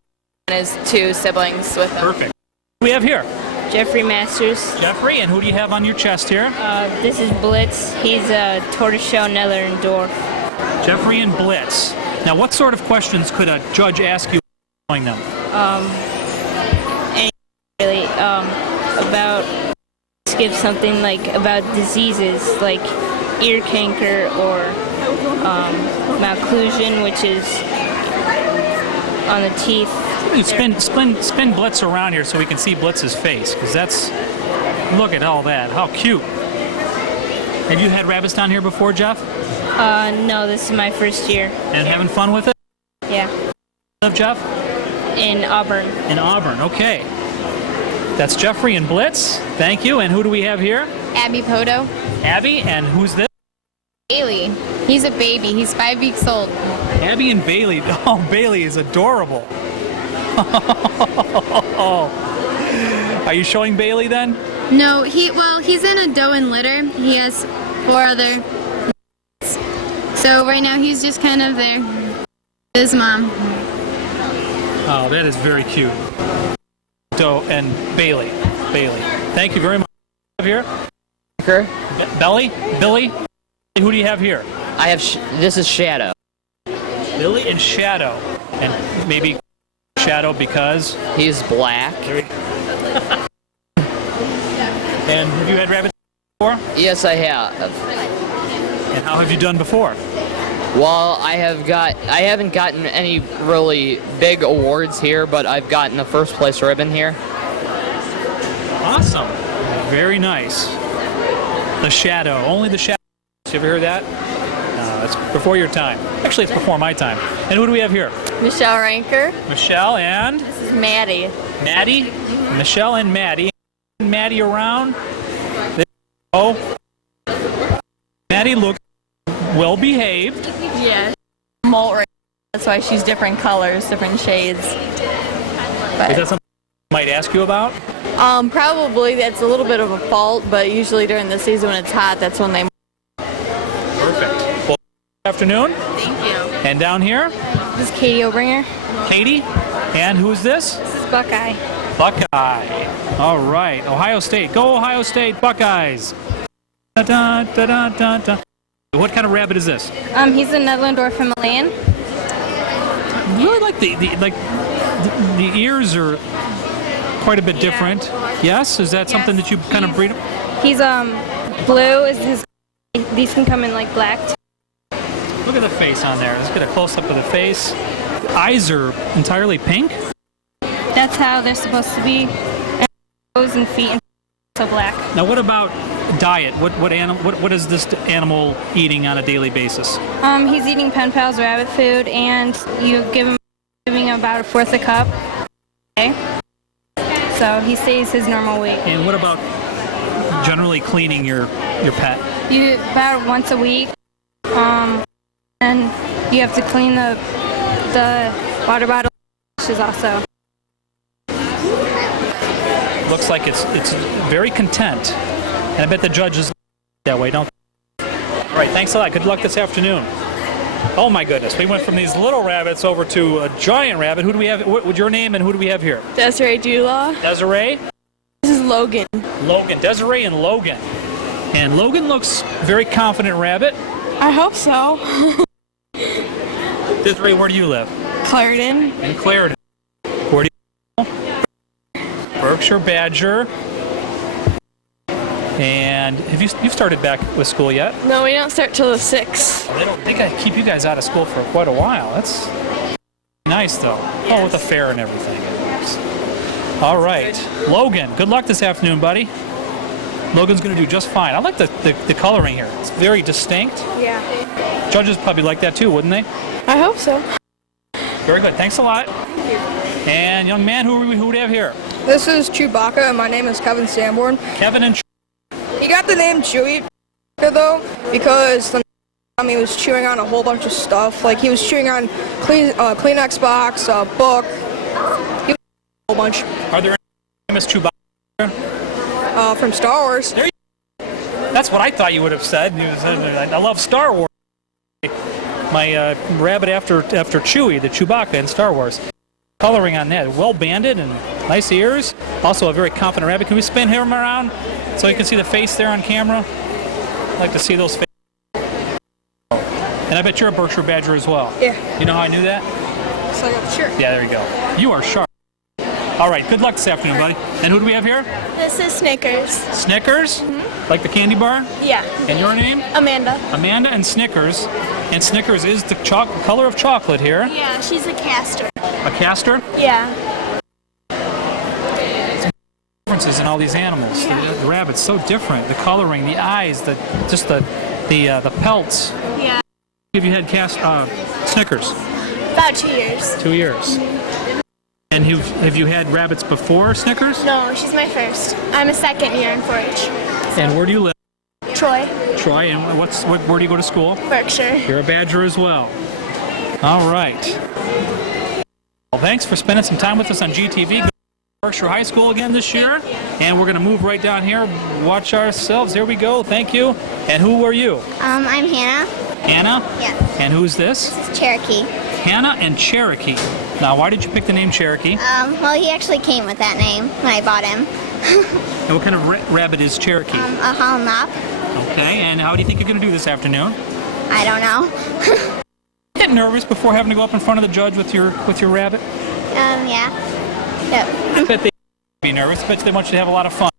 his 2 siblings with him. Perfect. Who do we have here? Jeffrey Masters. Jeffrey, and who do you have on your chest here? This is Blitz. He's a tortoiseshell Netherland dwarf. Jeffrey and Blitz. Now, what sort of questions could a judge ask you showing them? Really, about skip something like about diseases like ear canker or malocclusion, which is on the teeth. Spin Blitz around here so we can see Blitz's face, because that's, look at all that. How cute. Have you had rabbits down here before, Jeff? No, this is my first year. And having fun with it? Yeah. Live, Jeff? In Auburn. In Auburn, okay. That's Jeffrey and Blitz. Thank you. And who do we have here? Abby Poto. Abby, and who's this? Bailey. He's a baby. He's 5 weeks old. Abby and Bailey. Oh, Bailey is adorable. Are you showing Bailey then? No, he's in a doe and litter. He has 4 other. So right now he's just kind of there. His mom. Oh, that is very cute. Doe and Bailey. Thank you very much. Here. Billy. Who do you have here? I have. This is Shadow. Billy and Shadow, and maybe Shadow because he's black. And have you had rabbits before? Yes, I have. And how have you done before? Well, I haven't gotten any really big awards here, but I've gotten the first place ribbon here. Awesome. Very nice. The Shadow. Only the Shadow. You ever heard that? No, that's before your time. Actually, it's before my time. And who do we have here? Michelle Ranker. Michelle and? This is Maddie. Maddie? Michelle and Maddie. Maddie around. Oh. Maddie looks well behaved. Yeah. Molt right. That's why she's different colors, different shades. Is that something I might ask you about? Probably that's a little bit of a fault, but usually during the season when it's hot, that's when they. Perfect. Well, good afternoon. Thank you. And down here? This is Katie Obringer. Katie. And who is this? This is Buckeye. Buckeye. All right. Ohio State. Go Ohio State Buckeyes. Da, da, da, da, da, da. What kind of rabbit is this? He's a Netlandorf Himalayan. I really like the ears are quite a bit different. Yes? Is that something that you kind of breed? He's blue. Is his? These can come in like black. Look at the face on there. Let's get a close up of the face. Eyes are entirely pink. That's how they're supposed to be. And nose and feet and so black. Now, what about diet? What is this animal eating on a daily basis? He's eating Pen Pal's rabbit food, and you giving him about 1/4 a cup. Okay. So he stays his normal weight. And what about generally cleaning your pet? You about once a week. And you have to clean the water bottle also. Looks like it's very content. And I bet the judges that way, don't they? All right, thanks a lot. Good luck this afternoon. Oh my goodness, we went from these little rabbits over to a giant rabbit. Who do we have? What's your name and who do we have here? Desiree Dulaw. Desiree? This is Logan. Logan. Desiree and Logan. And Logan looks very confident rabbit. I hope so. Desiree, where do you live? Clarendon. In Clarendon. Where do you live? Berkshire Badger. And have you started back with school yet? No, we don't start till the 6th. They got to keep you guys out of school for quite a while. That's nice, though. Yes. Oh, with the fair and everything. All right. Logan, good luck this afternoon, buddy. Logan's going to do just fine. I like the coloring here. It's very distinct. Yeah. Judges probably like that, too, wouldn't they? I hope so. Very good. Thanks a lot. And young man, who do we have here? This is Chewbacca, and my name is Kevin Sanborn. Kevin and He got the name Chewy, though, because the he was chewing on a whole bunch of stuff. Like, he was chewing on Kleenex box, a book. He was a whole bunch. Are there any famous Chewbacca? From Star Wars. That's what I thought you would have said. I love Star Wars. My rabbit after Chewie, the Chewbacca in Star Wars. Coloring on that, well banded and nice ears. Also a very confident rabbit. Can we spin him around so you can see the face there on camera? I'd like to see those faces. And I bet you're a Berkshire Badger as well. Yeah. You know how I knew that? So I got the shirt. Yeah, there you go. You are sharp. All right, good luck this afternoon, buddy. And who do we have here? This is Snickers. Snickers? Mm-hmm. Like the candy bar? Yeah. And your name? Amanda. Amanda and Snickers. And Snickers is the color of chocolate here. Yeah, she's a castor. A castor? Yeah. Differences in all these animals. Yeah. The rabbit's so different. The coloring, the eyes, the pelts. Yeah. Have you had Snickers? About 2 years. 2 years. And have you had rabbits before Snickers? No, she's my first. I'm a second year in 4-H. And where do you live? Troy, Troy. And where do you go to school? Berkshire. You're a Badger as well. All right. Well, thanks for spending some time with us on GTV. Berkshire High School again this year. And we're going to move right down here. Watch ourselves. Here we go. Thank you. And who are you? I'm Hannah. Hannah? Yeah. And who's this? This is Cherokee. Hannah and Cherokee. Now, why did you pick the name Cherokee? Well, he actually came with that name when I bought him. And what kind of rabbit is Cherokee? A Hall Mop. Okay, and how do you think you're going to do this afternoon? I don't know. Get nervous before having to go up in front of the judge with your rabbit? Yeah. Yep. I bet they be nervous. I bet they want you to have a lot of fun.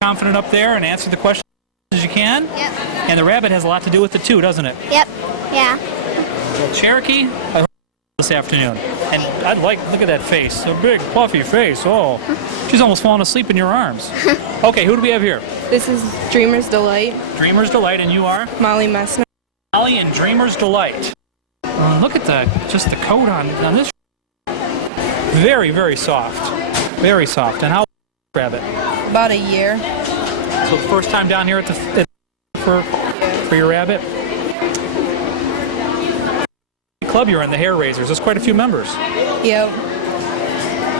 Confident up there and answer the questions as you can. Yep. And the rabbit has a lot to do with it too, doesn't it? Yep. Yeah. Well, Cherokee, I hope this afternoon. And look at that face. A big, puffy face. Oh, she's almost falling asleep in your arms. Okay, who do we have here? This is Dreamer's Delight. Dreamer's Delight, and you are? Molly Messner. Molly and Dreamer's Delight. Look at just the coat on this. Very, very soft. Very soft. And how rabbit? About a year. So first time down here for your rabbit? Club you're in, the Hair Raisers. There's quite a few members. Yep.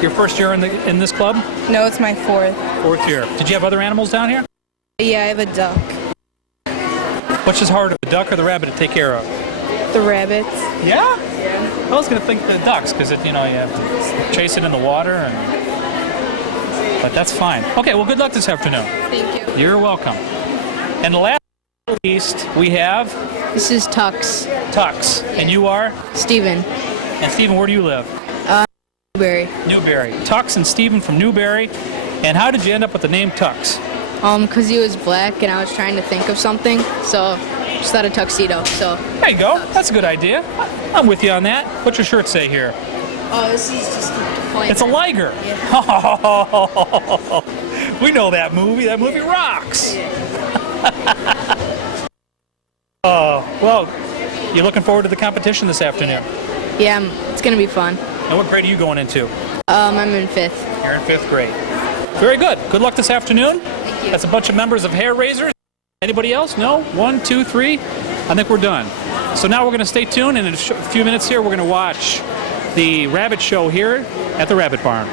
Your first year in this club? No, it's my fourth. Fourth year. Did you have other animals down here? Yeah, I have a duck. What's just harder, the duck or the rabbit to take care of? The rabbits. Yeah? I was going to think the ducks because you have to chase it in the water, but that's fine. Okay, well, good luck this afternoon. Thank you. You're welcome. And the last but not least, we have... This is Tux. Tux. And you are? Steven. And Steven, where do you live? Newberry. Newberry. Tux and Steven from Newberry. And how did you end up with the name Tux? Because he was black and I was trying to think of something, so just thought a tuxedo. So there you go. That's a good idea. I'm with you on that. What's your shirt say here? Oh, this is just a It's a liger. Yeah. We know that movie. That movie rocks. Oh, well, you're looking forward to the competition this afternoon? Yeah, it's going to be fun. And what grade are you going into? I'm in 5th. You're in 5th grade. Very good. Good luck this afternoon. Thank you. That's a bunch of members of Hair Raisers. Anybody else? No? 1, 2, 3? I think we're done. So now we're going to stay tuned, and in a few minutes here, we're going to watch the rabbit show here at the Rabbit Barn.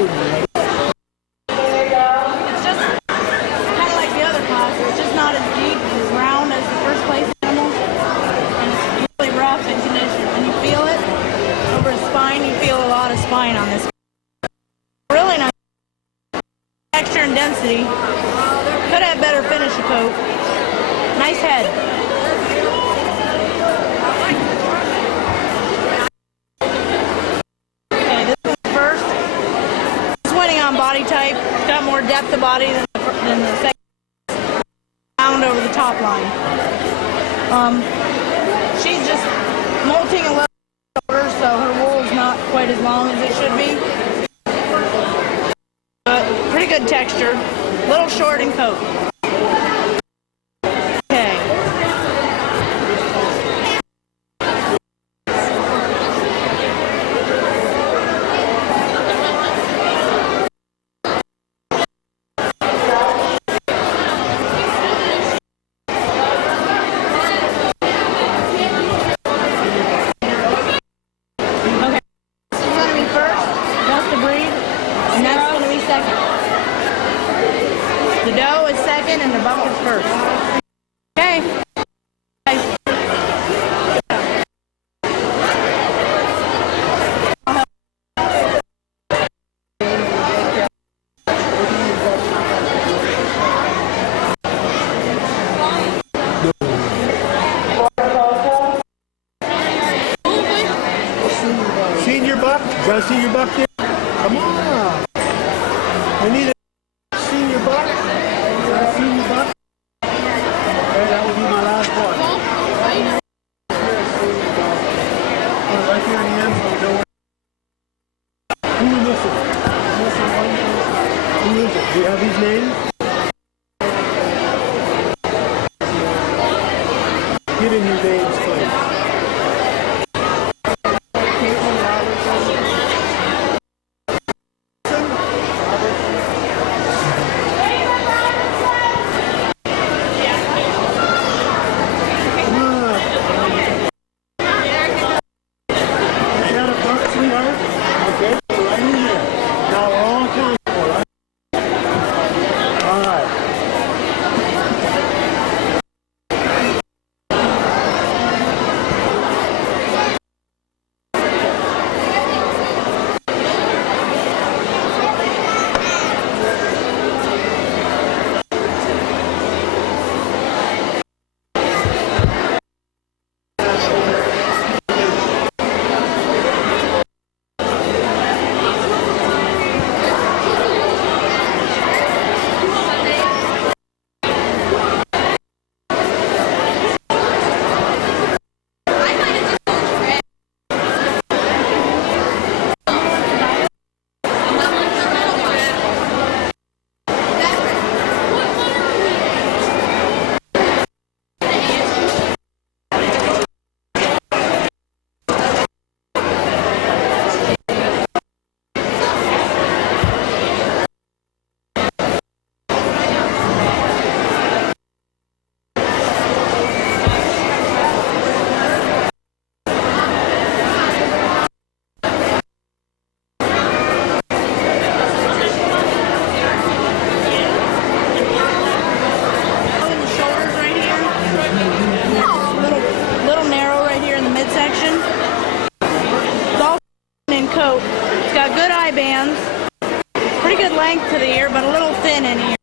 It's just kind of like the other class. It's just not as deep and as round as the first place animal. And it's really rough and conditioned. When you feel it over the spine, you feel a lot of spine on this. Really nice texture and density. Could have better finish a coat. Nice head. Okay, this is the first. It's winning on body type. Got more depth of body than the second. Round over the top line. She's just molting a little shorter, so her wool is not quite as long as it should be. But pretty good texture. Little short in coat. Okay. Okay. This is going to be first. That's the breed. And that's going to be second. The doe is second and the buck is first. Okay. Senior buck? Got a senior buck there? Come on. I need a senior buck. Got a senior buck? Okay, that will be my last one. Right here in the end zone. Who in this his name? Give him your names, please. length to the ear, but a little thin in here.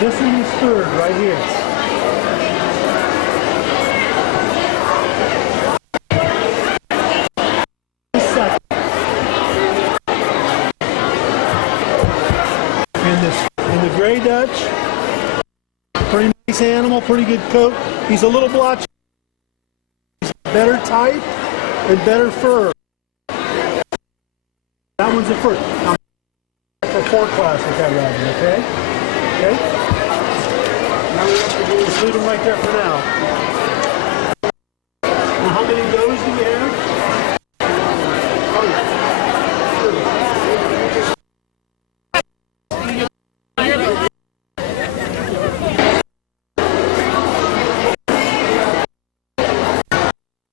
This one is third right here. And the Gray Dutch, pretty nice animal, pretty good coat. He's a little blotchy. He's better type and better fur. That one's the first. I'm for 4 class with that rabbit, okay? Okay? Now we have to do is leave him right there for now.